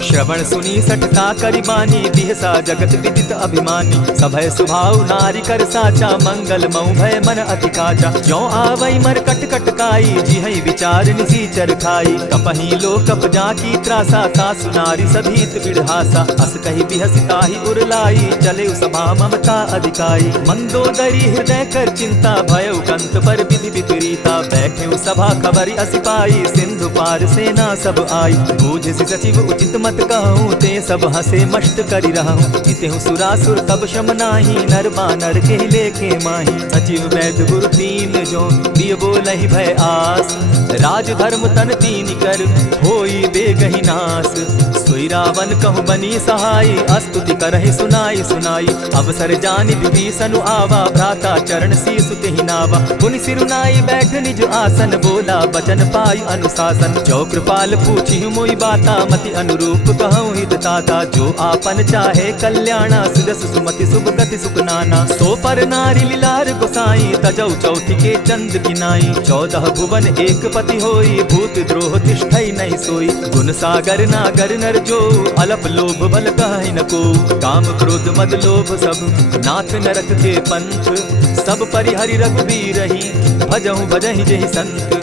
श्रवण सुनी सटका करि बानी बिहसा जगत विदित अभिमानी। सभय सुभाव नारी कर साचा मंगल मऊ भय मन अति काचा। ज्यों आवई मर कट कट काई जिहै विचार निसीचर खाई। कपहि लो कप जाकी त्रासा तासु नारी सभीत बिढ़ासा। अस कहि बिहस ताहि उरलाई चले सभा ममता अधिकाई। मंदोदरी हृदय कर चिंता भयउ कंत पर विधि विपरीता। बैठे सभा खबरि असि पाई सिंधु पार सेना सब आई। बूझि सचिव उचित मत कहूँ ते सब हसे मष्ट करि रहूँ। जितेहु सुरासुर तब शम नाही नर बानर के लेखे माही। सचिव वैद्य गुरु तीन जो प्रिय बोलहि भय आस। राज धर्म तन तीन कर होई बेगहि नास। सोई रावण कहु बनी सहाई अस्तुति करहि सुनाई सुनाई। अवसर जानि विभीषण आवा भ्राता चरण शीस तेहि नावा। पुनि सिरुनाई बैठ निज आसन बोला बचन पाई अनुशासन। जो कृपाल पूछि मोई बाता मति अनुरूप कहूँ हित ताता। जो आपन चाहे कल्याणा सुदस सुमति शुभ गति सुख नाना। सो पर नारी लीलार गोसाई तजौ चौथि के चंद किनाई। 14 भुवन एक पति होई भूत द्रोह तिष्ठई नहीं सोई। गुण सागर नागर नर जो अलप लोभ बल कहि न को। काम क्रोध मद लोभ सब नाथ नरक के पंथ। सब परिहरि रघुबीरहि भजहु भजहि जेहि संत।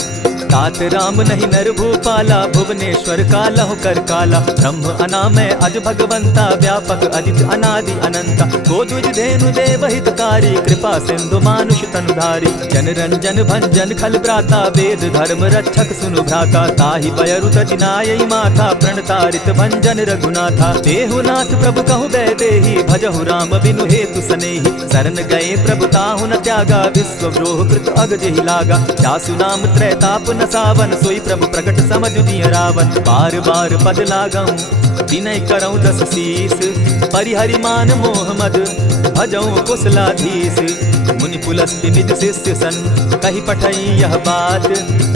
तात राम नहीं नर भूपाला भुवनेश्वर कालहु कर काला। ब्रह्म अनामय अज भगवंता व्यापक अजित अनादि अनंता। को द्विज धेनु देव हितकारी कृपा सिंधु मानुष तनुधारी। जन रंजन भंजन खल भ्राता वेद धर्म रक्षक सुनु भ्राता। ताहि पयरु तजिनायि माथा प्रणतारित भंजन रघुनाथा। देहुनाथ प्रभु कहु बैदेहि भजहु राम बिनु हेतु सनेहि। शरण गए प्रभु ताहु न त्यागा विश्व द्रोह कृत अग जेहि लागा। जासु नाम त्रैताप न सावन सोई प्रभु प्रकट समझ दिय रावण। बार बार पद लागऊं विनय करऊं 10 शीस। परिहरि मान मोह मद भजऊं कुशलाधीश। मुनि पुलस्ति निज शिष्य सन कहि पठई यह बात।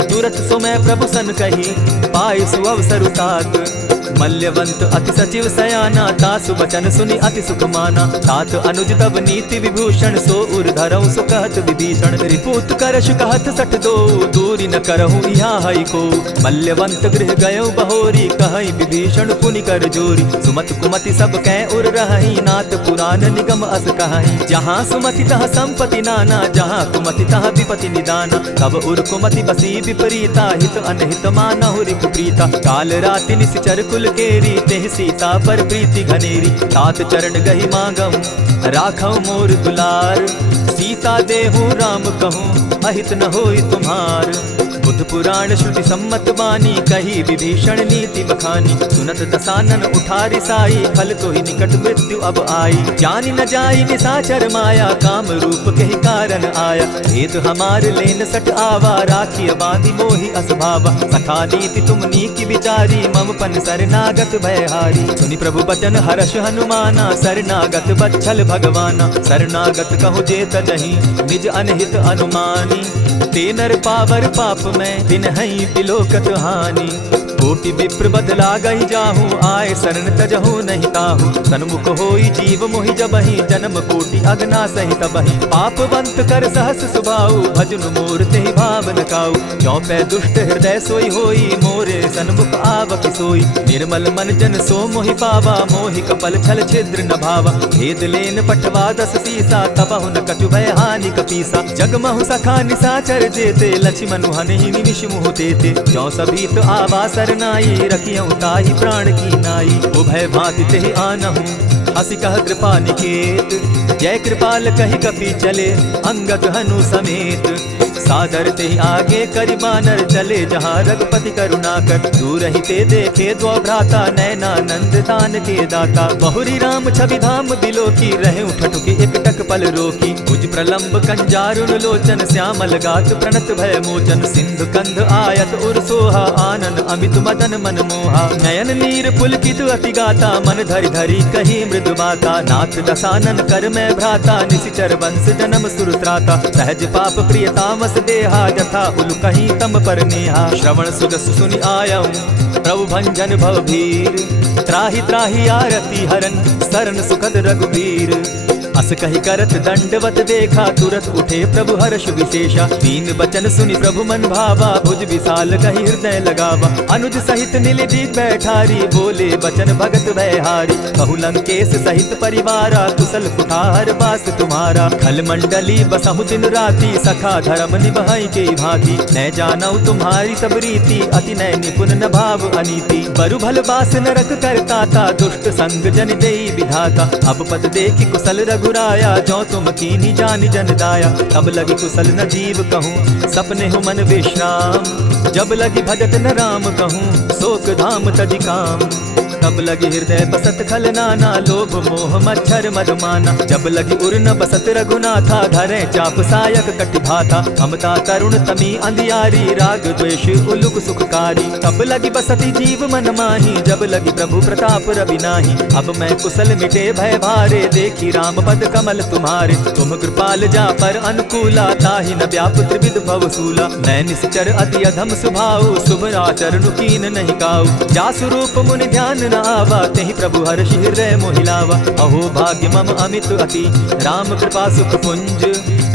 तुरत सुमय प्रभु सन कहि पाई सुअवसर तात। मल्यवंत अति सचिव सयाना तासु बचन सुनि अति सुख माना। तात अनुज तब नीति विभूषण सो उर धरऊं सो कहत विभीषण। रिपुत करश कहत सठ दो दूरी न करहूँ यहाँ हई को। मल्यवंत गृह गयो बहोरी कहई विभीषण पुनि कर जोरी। सुमत कुमति सब कै उर रहई नाथ पुराण निगम अस कहई। जहाँ सुमति तह संपति नाना जहाँ कुमति तह विपति निदाना। तब उर कुमति बसी विपरीता हित अनहित मानहु रिपु प्रीता। काल राति निशिचर कुल केरी, तेह सीता पर प्रीति घनेरी। तात चरण गही मांगम, राखौ मोर दुलार। सीता देहु राम कहूँ, अहित न होई तुम्हार। बुद्ध पुराण श्रुति सम्मत बानी, कही विभीषण नीति बखानी। सुनत दसानन उठारी साई, फल तो ही निकट मृत्यु अब आई। जानी न जाई निशाचर माया, काम रूप के ही कारण आया। भेद हमार लेन सट आवा, राखी बांधी मोहि असभावा। सखा नीति तुम नीकी विचारी, मम पन शरणागत भयहारी। सुनि प्रभु बचन हर्ष हनुमाना, शरणागत बच्छल भगवाना। शरणागत कहु जे तजहि, निज अनहित अनुमानी। ते नर पावर पाप में, दिन हई बिलोकत हानि। कोटि विप्र बदला गई जाहू, आए शरण तजहू नहीं ताहू। सन्मुख होई जीव मोहि जबहि, जन्म कोटि अगना सहि तबहि। पापवंत कर सहस सुभाऊ, भजन मोर तेहि भावन काऊ। चौपै दुष्ट हृदय सोई होई, मोरे सन्मुख आवक सोई। निर्मल मन जन सो मोहि पावा, मोहि कपल छल छिद्र न भावा। भेद लेन पठवा दस सीसा, तबहु न कछु भय हानि कपीसा। जगमहु सखा निशाचर जेते, लक्ष्मण हनहि निमिष मुह तेते। जौ सभीत आवा सरनाई, रखियौ ताहि प्राण की नाई। उभय भांति तेहि आनहु, हसी कह कृपा निकेत। जय कृपाल कहि कपि चले, अंगद हनु समेत। सादर तेहि आगे करि बानर, चले जहाँ रघुपति करुणाकर। दूर ही ते देखे द्वौ भ्राता, नयनानंद दान के दाता। बहुरी राम छवि धाम बिलोकी, रहे ठठुकी एकटक पल रोकी। भुज प्रलंब कंजारुन लोचन, श्यामल गात प्रणत भय मोचन। सिंधु कंध आयत उर सोहा, आनन अमित मदन मन मोहा। नयन नीर पुलकित अति गाता, मन धरि धरि कही मृदु बाता। नाथ दसानन कर मैं भ्राता, निशिचर वंश जन्म सुरत्राता। सहज पाप प्रिय तामस देहा, जथा उल कहीं तम पर नेहा। श्रवण सुजस सुनि आयऊ, प्रभु भंजन भव भीर। त्राहि त्राहि आरती हरन, शरण सुखद रघुबीर। अस कहि करत दंडवत देखा, तुरत उठे प्रभु हर्ष विशेषा। दीन बचन सुनि प्रभु मन भावा, भुज विशाल कहि हृदय लगावा। अनुज सहित नीलजी बैठारी, बोले बचन भगत भयहारी। कहु लंकेश सहित परिवारा, कुशल कुठार बास तुम्हारा। खल मंडली बसहु दिन राति, सखा धर्म निभाई के भांति। न जानौ तुम्हारी सब रीति, अति नय निपुण न भाव अनीति। बरु भल बास नरक करताता, दुष्ट संग जन देई विधाता। अब पद देखि कुशल रघुराया, जो तुम कीनी जान जन दाया। तब लगी कुशल न जीव कहूँ, सपने हो मन विश्राम। जब लगी भजत न राम कहूँ, शोक धाम तजि काम। तब लगी हृदय बसत खल नाना, लोभ मोह मच्छर मदमाना। जब लगी उर न बसत रघुनाथा, धरे चाप सायक कटि भाता। ममता तरुण तमी अंधियारी, राग द्वेष उलुक सुखकारी। तब लगी बसती जीव मन माही, जब लगी प्रभु प्रताप रवि नाही। अब मैं कुशल मिटे भय भारे, देखी राम पद कमल तुम्हारे। तुम कृपाल जा पर अनुकूला, ताहि न व्याप त्रिविध भवसूला। मैं निश्चर अति अधम स्वभाव, शुभ आचरण कीन नहीं काऊ। जासु रूप मुनि ध्यान न आवा, तेहि प्रभु हर्षि हृदय मोहिलावा। अहो भाग्य मम अमित अति, राम कृपा सुख पुंज।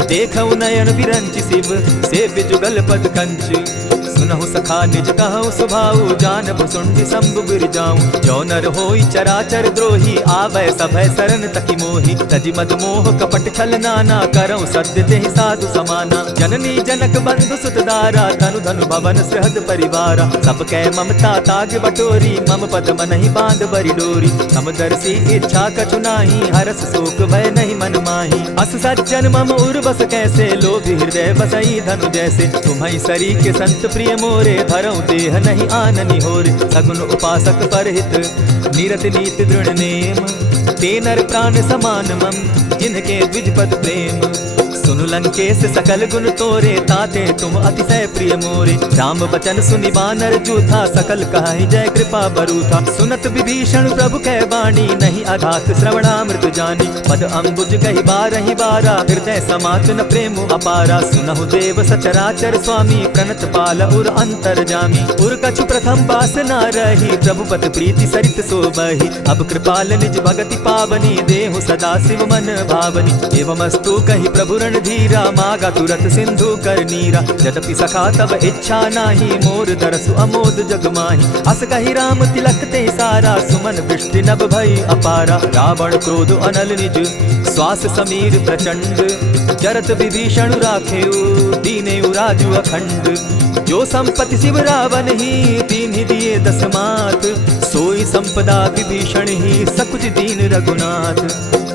देखऊ नयन विरंचि शिव, सेव्य जुगल पद कंच। सुनहु सखा निज कहु सुभाऊ, जानब सुंडि शंभु गिर जाऊं। जो नर होई चराचर द्रोही, आवै सभय शरण तकि मोहि। तजि मद मोह कपट छल नाना, करऊं सत्य तेहि साधु समाना। जननी जनक बंधु सुत दारा, धनु धनु भवन सृहद परिवारा। सब कै ममता ताग बटोरी, मम पद मनहि बांध बरि डोरी। समदर्शी इच्छा कछु नाही, हरस शोक भय नहीं मन माही। अस सज्जन मम उर बस कैसे, लोभी हृदय बसई धनु जैसे। तुम्हि सरी के संत प्रिय मोरे, धरऊं देह नहीं आननि होरे। सगुन उपासक परहित, निरत नीति दृढ़ नेम। ते नर प्राण समान मम, जिनके द्विजपद प्रेम। सुनु लंकेश सकल गुण तोरे, ताते तुम अतिशय प्रिय मोरे। राम बचन सुनि बानर जूथा, सकल कहाहि जय कृपा बरूथा। सुनत विभीषण प्रभु कै वाणी, नहीं अघात श्रवणामृत जानी। पद अम्बुज कहि बारहि बारा, हृदय समात न प्रेम अपारा। सुनहु देव सचराचर स्वामी, प्रणत पाल उर अंतर जामी। उर कछु प्रथम बास न रही, प्रभु पद प्रीति सरित सोबहि। अब कृपाल निज भगति पावनी, देहु सदा शिव मन भावनी। एवमस्तु कहि प्रभु धीरा, मागा तुरत सिंधु कर नीरा। यद्यपि सखा तब इच्छा नाही, मोर दरसु अमोद जग माही। अस कहि राम तिलक ते सारा, सुमन वृष्टि नभ भई अपारा। रावण क्रोध अनल निज, श्वास समीर प्रचंड। जरत विभीषण राखेउ, दीनेउ राजु अखंड। जो संपत्ति शिव रावण ही, दीन्हि दिए दस मात। सोई संपदा विभीषण ही सकुच दीन रघुनाथ।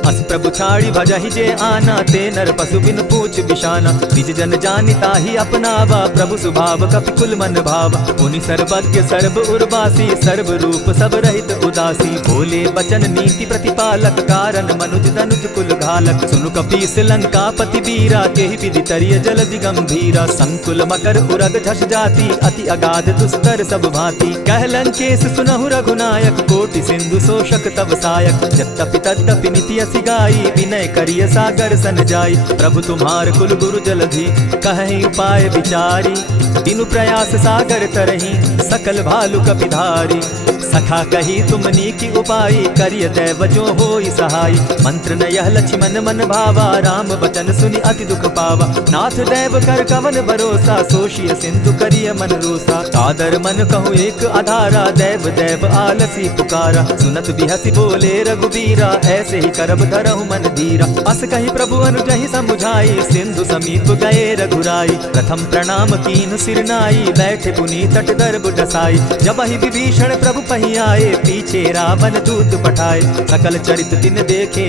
अस प्रभु छाड़ी भजहि जे आना, ते नर पशु बिन पूछ बिशाना। निज जन जानिता ही अपनावा, प्रभु स्वभाव कपि कुल मन भावा। उनि सर्वज्ञ सर्व उर्वासी, सर्व रूप सब रहित उदासी। बोले बचन नीति प्रतिपालक, कारण मनुज तनुज कुल घालक। सुनु कपीस लंकापति बीरा, तेहि विधि तरिय जलधि गंभीरा। संकुल मकर उरग झष जाति, अति अगाध दुस्तर सब भांति। कह लंकेश सुनहु रघुनायक, कोटि सिंधु शोषक तब सायक। यद्यपि तद्यपि निति असि गाई, विनय करिय सागर सन जाई। प्रभु तुम्हार कुल गुरु जलधि, कहि उपाय विचारी। बिनु प्रयास सागर तरहि, सकल भालु कपिधारी। सखा कही तुमनी की उपाय, करिय दैव जो होई सहाय। मंत्र न यह लक्ष्मण मन भावा, राम बचन सुनि अति दुख पावा। नाथ दैव कर कवन भरोसा, सोषिय सिंधु करिय मन रोसा। सादर मन कहूँ एक आधारा, दैव दैव आलसी पुकारा। सुनत बिहसी बोले रघुबीरा, ऐसे ही करब धरहु मन धीरा। अस कही प्रभु अनुजहि समुझाई, सिंधु समीप गए रघुराई। प्रथम प्रणाम कीन सिर नाई, बैठे पुनि तट दर्भ डसाई। जब ही विभीषण प्रभु पही आए, पीछे रावण दूत पठाए। सकल चरित दिन देखे,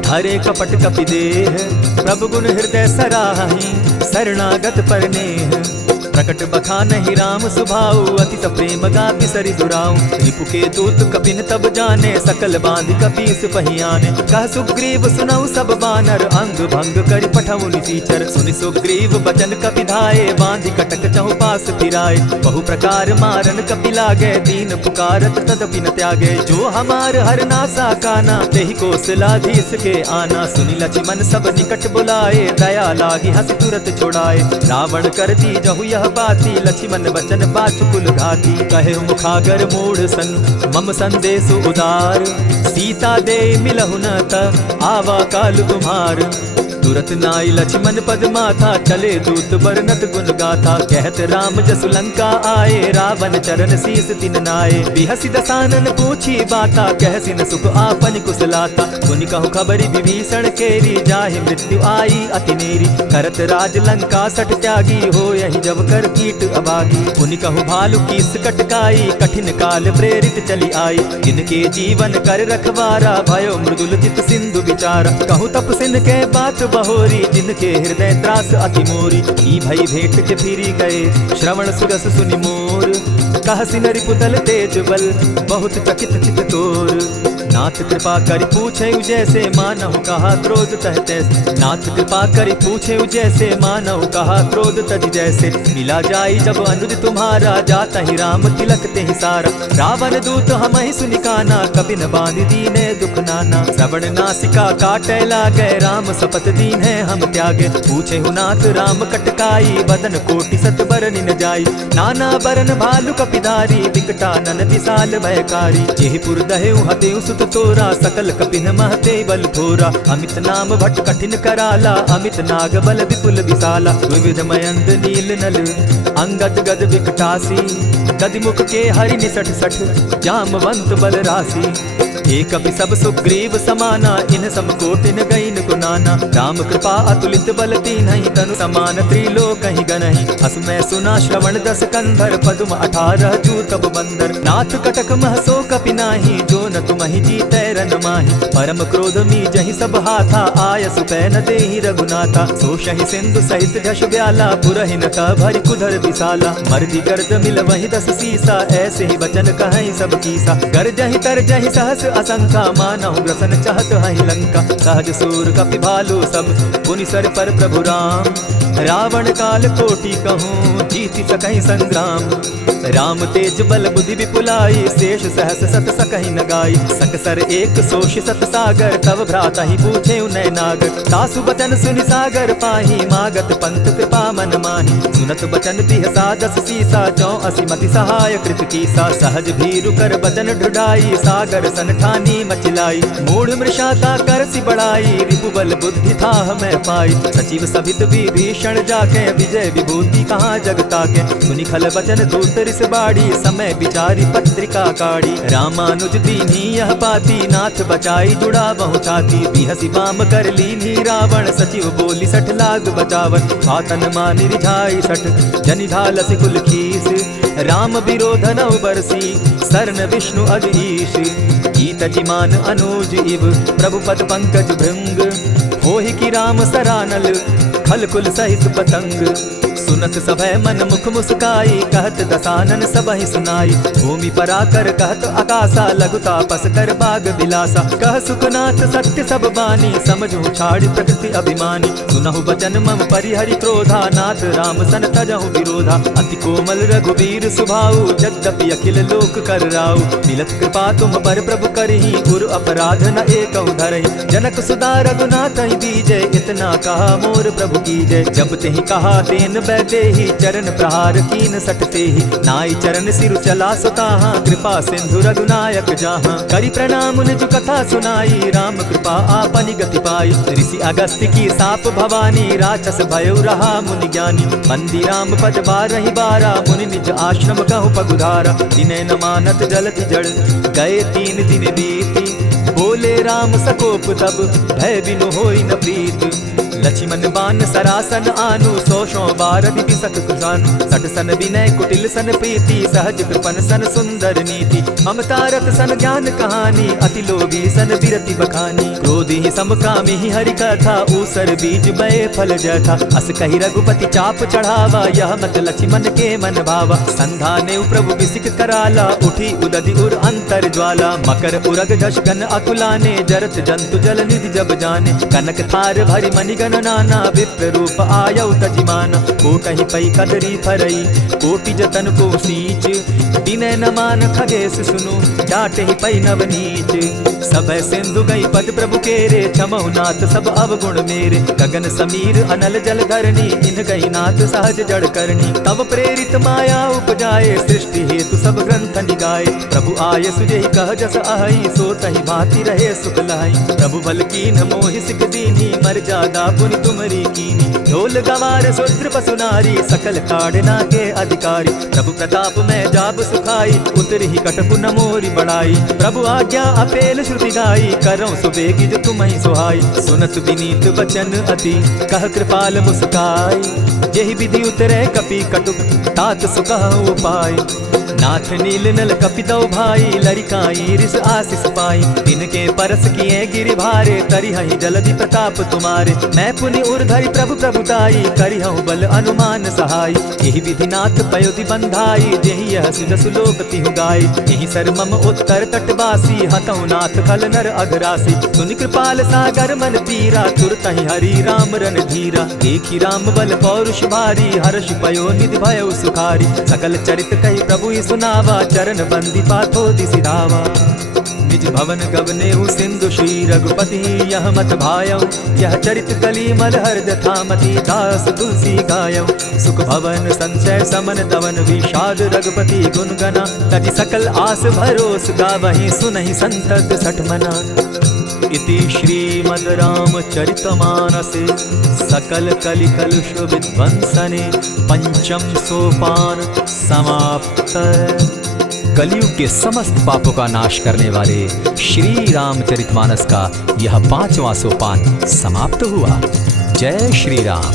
धरे कपट कपि देह। प्रभु गुण हृदय सराहि, शरणागत पर नेह। प्रकट बखानहि राम सुभाऊ, अति प्रेम गापि सरि दुराऊ। रिपु के दूत कपिन तब जाने, सकल बांधि कपीस पहियाने। कह सुग्रीव सुनऊ सब बानर, अंग भंग करि पठऊ निसीचर। सुनि सुग्रीव बचन कपि धाये, बांधि कटक चहु पास फिराए। बहु प्रकार मारन कपि लागे, दीन पुकारत तदपि न त्यागे। जो हमार हर नासा काना, तेहि कौशलाधीश के आना। सुनि लक्ष्मण सब निकट बुलाए, दया लागी हंसी तुरत छुड़ाए। रावण कर दी जहु यह बाती, लक्ष्मण बचन बाचु कुल घाती। कहे मुखागर मूढ़ सन, मम संदेश उदार। सीता दे मिलहु न त, आवा काल तुम्हार। तुरत नाई लक्ष्मण पद माथा, चले दूत बरनत गुण गाथा। कहत राम जसु लंका आए, रावण चरण शीस तिन नाये। बिहसि दसानन पूछी बाता, कहसि न सुख आपन कुशलाता। सुनि कहु खबरि विभीषण केरी, जाहि मृत्यु आई अति नेरी। करत राज लंका सठ त्यागी, हो यही जब कर कीट अभागी। पुनि कहु भालु कीस कटकाई, कठिन काल प्रेरित चली आई। इनके जीवन कर रखवारा, भयो मृदुल चित सिंधु विचारा। कहु तपसिन के बात बहोरी, जिनके हृदय त्रास अति मोरी। ई भई भेंट के फिरी गए, श्रवण सुरस सुनि मोर। कहसि न रिपुदल तेज बल, बहुत चकित चित तोर। नाथ कृपा करि पूछे जैसे, मानहु कहा क्रोध तह तैसे। नाथ कृपा करि पूछे जैसे, मानहु कहा क्रोध तज जैसे। मिला जाई जब अनुज तुम्हारा, जाता ही राम तिलक ते ही सारा। रावण दूत हम ही सुनि काना, कपिन बांध दीने दुख नाना। श्रवण नासिका काटे लागे, राम सपत दीन है हम त्यागे। पूछे नाथ राम कटकाई, बदन कोटि सत बरनि न जाई। नाना बरन भालु कपिधारी, विकटानन विशाल भयकारी। जेहि पुर दहेउ हतेउ सुत तोरा, सकल कपिन महते बल थोरा। अमित नाम भट्ट कठिन कराला, अमित नाग बल विपुल विशाला। विविध मयंद नील नल, अंगद गद विकटासी। गदिमुख के हरि निसठ सठ, जामवंत बल राशि। एक कपि सब सुग्रीव समाना, इन सम कोटिन गईन गुनाना। राम कृपा अतुलित बल तीन्हि, तनु समान त्रिलोक ही गनहि। हस मैं सुना श्रवण दस कंधर, पदुम 18 जूतब बंदर। नाथ कटक महसो कपि नाही, जो न तुमहि जीतै रन माहि। परम क्रोध मी जहि सब हाथा, आय सुपै न देहि रघुनाथा। सोषहि सिंधु सहित झष ब्याला, पुरहिन का भरि कुधर विशाला। मर्दि गर्द मिल वहि 10 सीसा, ऐसे ही वचन कहहि सब कीसा। गर्जहि तरजहि सहस असंखा, मानहु ग्रसन चाहत हहि लंका। सहज सूर कपि भालु सब, पुनि सर पर प्रभु राम। रावण काल कोटि कहूँ, जीति सकहि संग्राम। राम तेज बल बुद्धि विपुलाई, शेष सहस सत सकहि न गाई। सकसर एक सोष सत सागर, तव भ्राता ही पूछे उनय नागर। सासु बचन सुनि सागर पाही, मागत पंथ कृपा मन माही। सुनत बचन बिहसा 10 सीसा, 84 मति सहाय कृत कीसा। सहज भीरु कर बचन ढुढ़ाई, सागर सन ठानी मचिलाई। मूढ़ मृषाता करसि बड़ाई, रिपुबल बुद्धि था मैं पाई। सचिव सभित विभीषण जाके, विजय विभूति कहाँ जगता के। सुनि खल बचन दूत रिस बाड़ी, समय विचारी पत्रिका काढ़ी। रामानुज दीनी यह पाती, नाथ बचाई जुड़ा बहु छाती। बिहसी बाम कर लीनी रावण, सचिव बोली 60 लाख बचावन। हाथन मानि रिझाई 60, जनि ढालसि कुल खीस। राम विरोध नौ बरसी, शरण विष्णु अज ईश, ईत जिमान अनुज इव, प्रभु पद पंकज भृंग, होहि की राम सरानल, खल कुल सहित पतंग। सुनत सभय मन मुख मुस्काई, कहत दसानन सबहि सुनाई, भूमि पराकर कहत आकाशा, लघु तापस कर बाग बिलासा। कह सुखनाथ सत्य सब बानी, समझू छाड़ी प्रकृति अभिमानी। सुनहु बचन मम परिहरि क्रोधा, नाथ राम सन तजहु विरोधा। अति कोमल रघुबीर सुभाऊ, यद्यपि अखिल लोक कर राऊ। मिलत कृपा तुम पर प्रभु करही, गुरु अपराध न एकहु धरहि। जनक सुधा रघुनाथ दीजय, इतना कहा मोर प्रभु कीजय। जब तेहि कहा तेन बैठे ही, चरण प्रहार कीन सटते ही। नाई चरण सिरु चला सुताहा, कृपा सिंधु रघुनायक जाहा। करि प्रणाम निज कथा सुनाई, राम कृपा आपनि गति पाई। ऋषि अगस्त्य की साप भवानी, राक्षस भयो रहा मुनि ज्ञानी। बंदी राम पद बारहि बारा, मुनि निज आश्रम कहु पगुधारा। दिने न मानत जलति जड़, गए 3 दिन बीती। बोले राम सकोप तब, भय बिनु होई न प्रीत। लक्ष्मण बान सरासन आनु, 100 बार दिसक कुशानु। सठ सन विनय कुटिल सन प्रीति, सहज कृपन सन सुंदर नीति। ममता रत सन ज्ञान कहानी, अति लोभी सन बिरति बखानी। क्रोधी समकामी हरि कथा, ऊसर बीज बये फल जथा। अस कही रघुपति चाप चढ़ावा, यह मत लक्ष्मण के मन भावा। संधा ने प्रभु बिसिक कराला, उठी उदधि उर अंतर ज्वाला। मकर उरग दश गन अकुलाने, जरत जंतु जल निधि जब जाने। कनक थार भरी मणिगण नाना, विप्र रूप आयौ तजिमाना। कोटहि पै कदरी फरई, कोटि जतन को सींच। विनय न मान खगेश सुनु, डांटहि पै नवनीच। सभय सिंधु गई पद प्रभु केरे, क्षमहु नाथ सब अवगुण मेरे। गगन समीर अनल जल धरनी, इन गई नाथ सहज जड़ करनी। तब प्रेरित माया उपजाए, सृष्टि हेतु सब ग्रंथ निगाए। प्रभु आय सुजेहि कह जस अहई, सो तहि भांति रहे सुख लहई। प्रभु बल कीन मोहि सिख दीनी, मर्यादा पुनि तुमरी कीनी। ढोल गवार शूद्र पशु नारी, सकल ताड़ना के अधिकारी। प्रभु प्रताप में जाब सुखाई, उतरि ही कटपु न मोरी बड़ाई। प्रभु आज्ञा अपेल श्रुति गाई, करऊं सुबेगी जो तुम्हि सुहाई। सुनत विनीत वचन अति, कह कृपाल मुस्काई। जेहि विधि उतरे कपि कटुक, तात सुकहु उपाय। नाथ नील नल कपितौ भाई, लरिकाई रिस आशीष पाई। तिनके परस किए गिरि भारे, तरिहहि जलधि प्रताप तुम्हारे। मैं पुनि उर्धरि प्रभु प्रभुताई, करिहउ बल अनुमान सहाय। एहि विधि नाथ पयोधि बंधाई, जेहि यह सुजसु लोक तिहु गाई। एहि सर मम उत्तर तटवासी, हतौ नाथ खल नर अघरासी। सुनि कृपाल सागर मन पीरा, तुरतहि हरि राम रन धीरा। देखि राम बल पौरुष भारी, हर्ष पयो निधि भयो सुखारी। सकल चरित कहि प्रभु सुनावा, चरण बंदी पाथो दिसि धावा। निज भवन गवनेहु सिंधु श्री रघुपति, यह मत भायौ। यह चरित कली मल हर्द थामति, दास तुलसी गायौ। सुख भवन संचय समन दवन, विषाद रघुपति गुण गना। तजि सकल आस भरोस, गावहि सुनहि संतत सठ मना। इति श्रीमद् रामचरितमानसे, सकल कलि कलुष विध्वंसने। पंचम सोपान समाप्त। कलयुग के समस्त पापों का नाश करने वाले श्री रामचरितमानस का यह 5वां सोपान समाप्त हुआ। जय श्री राम।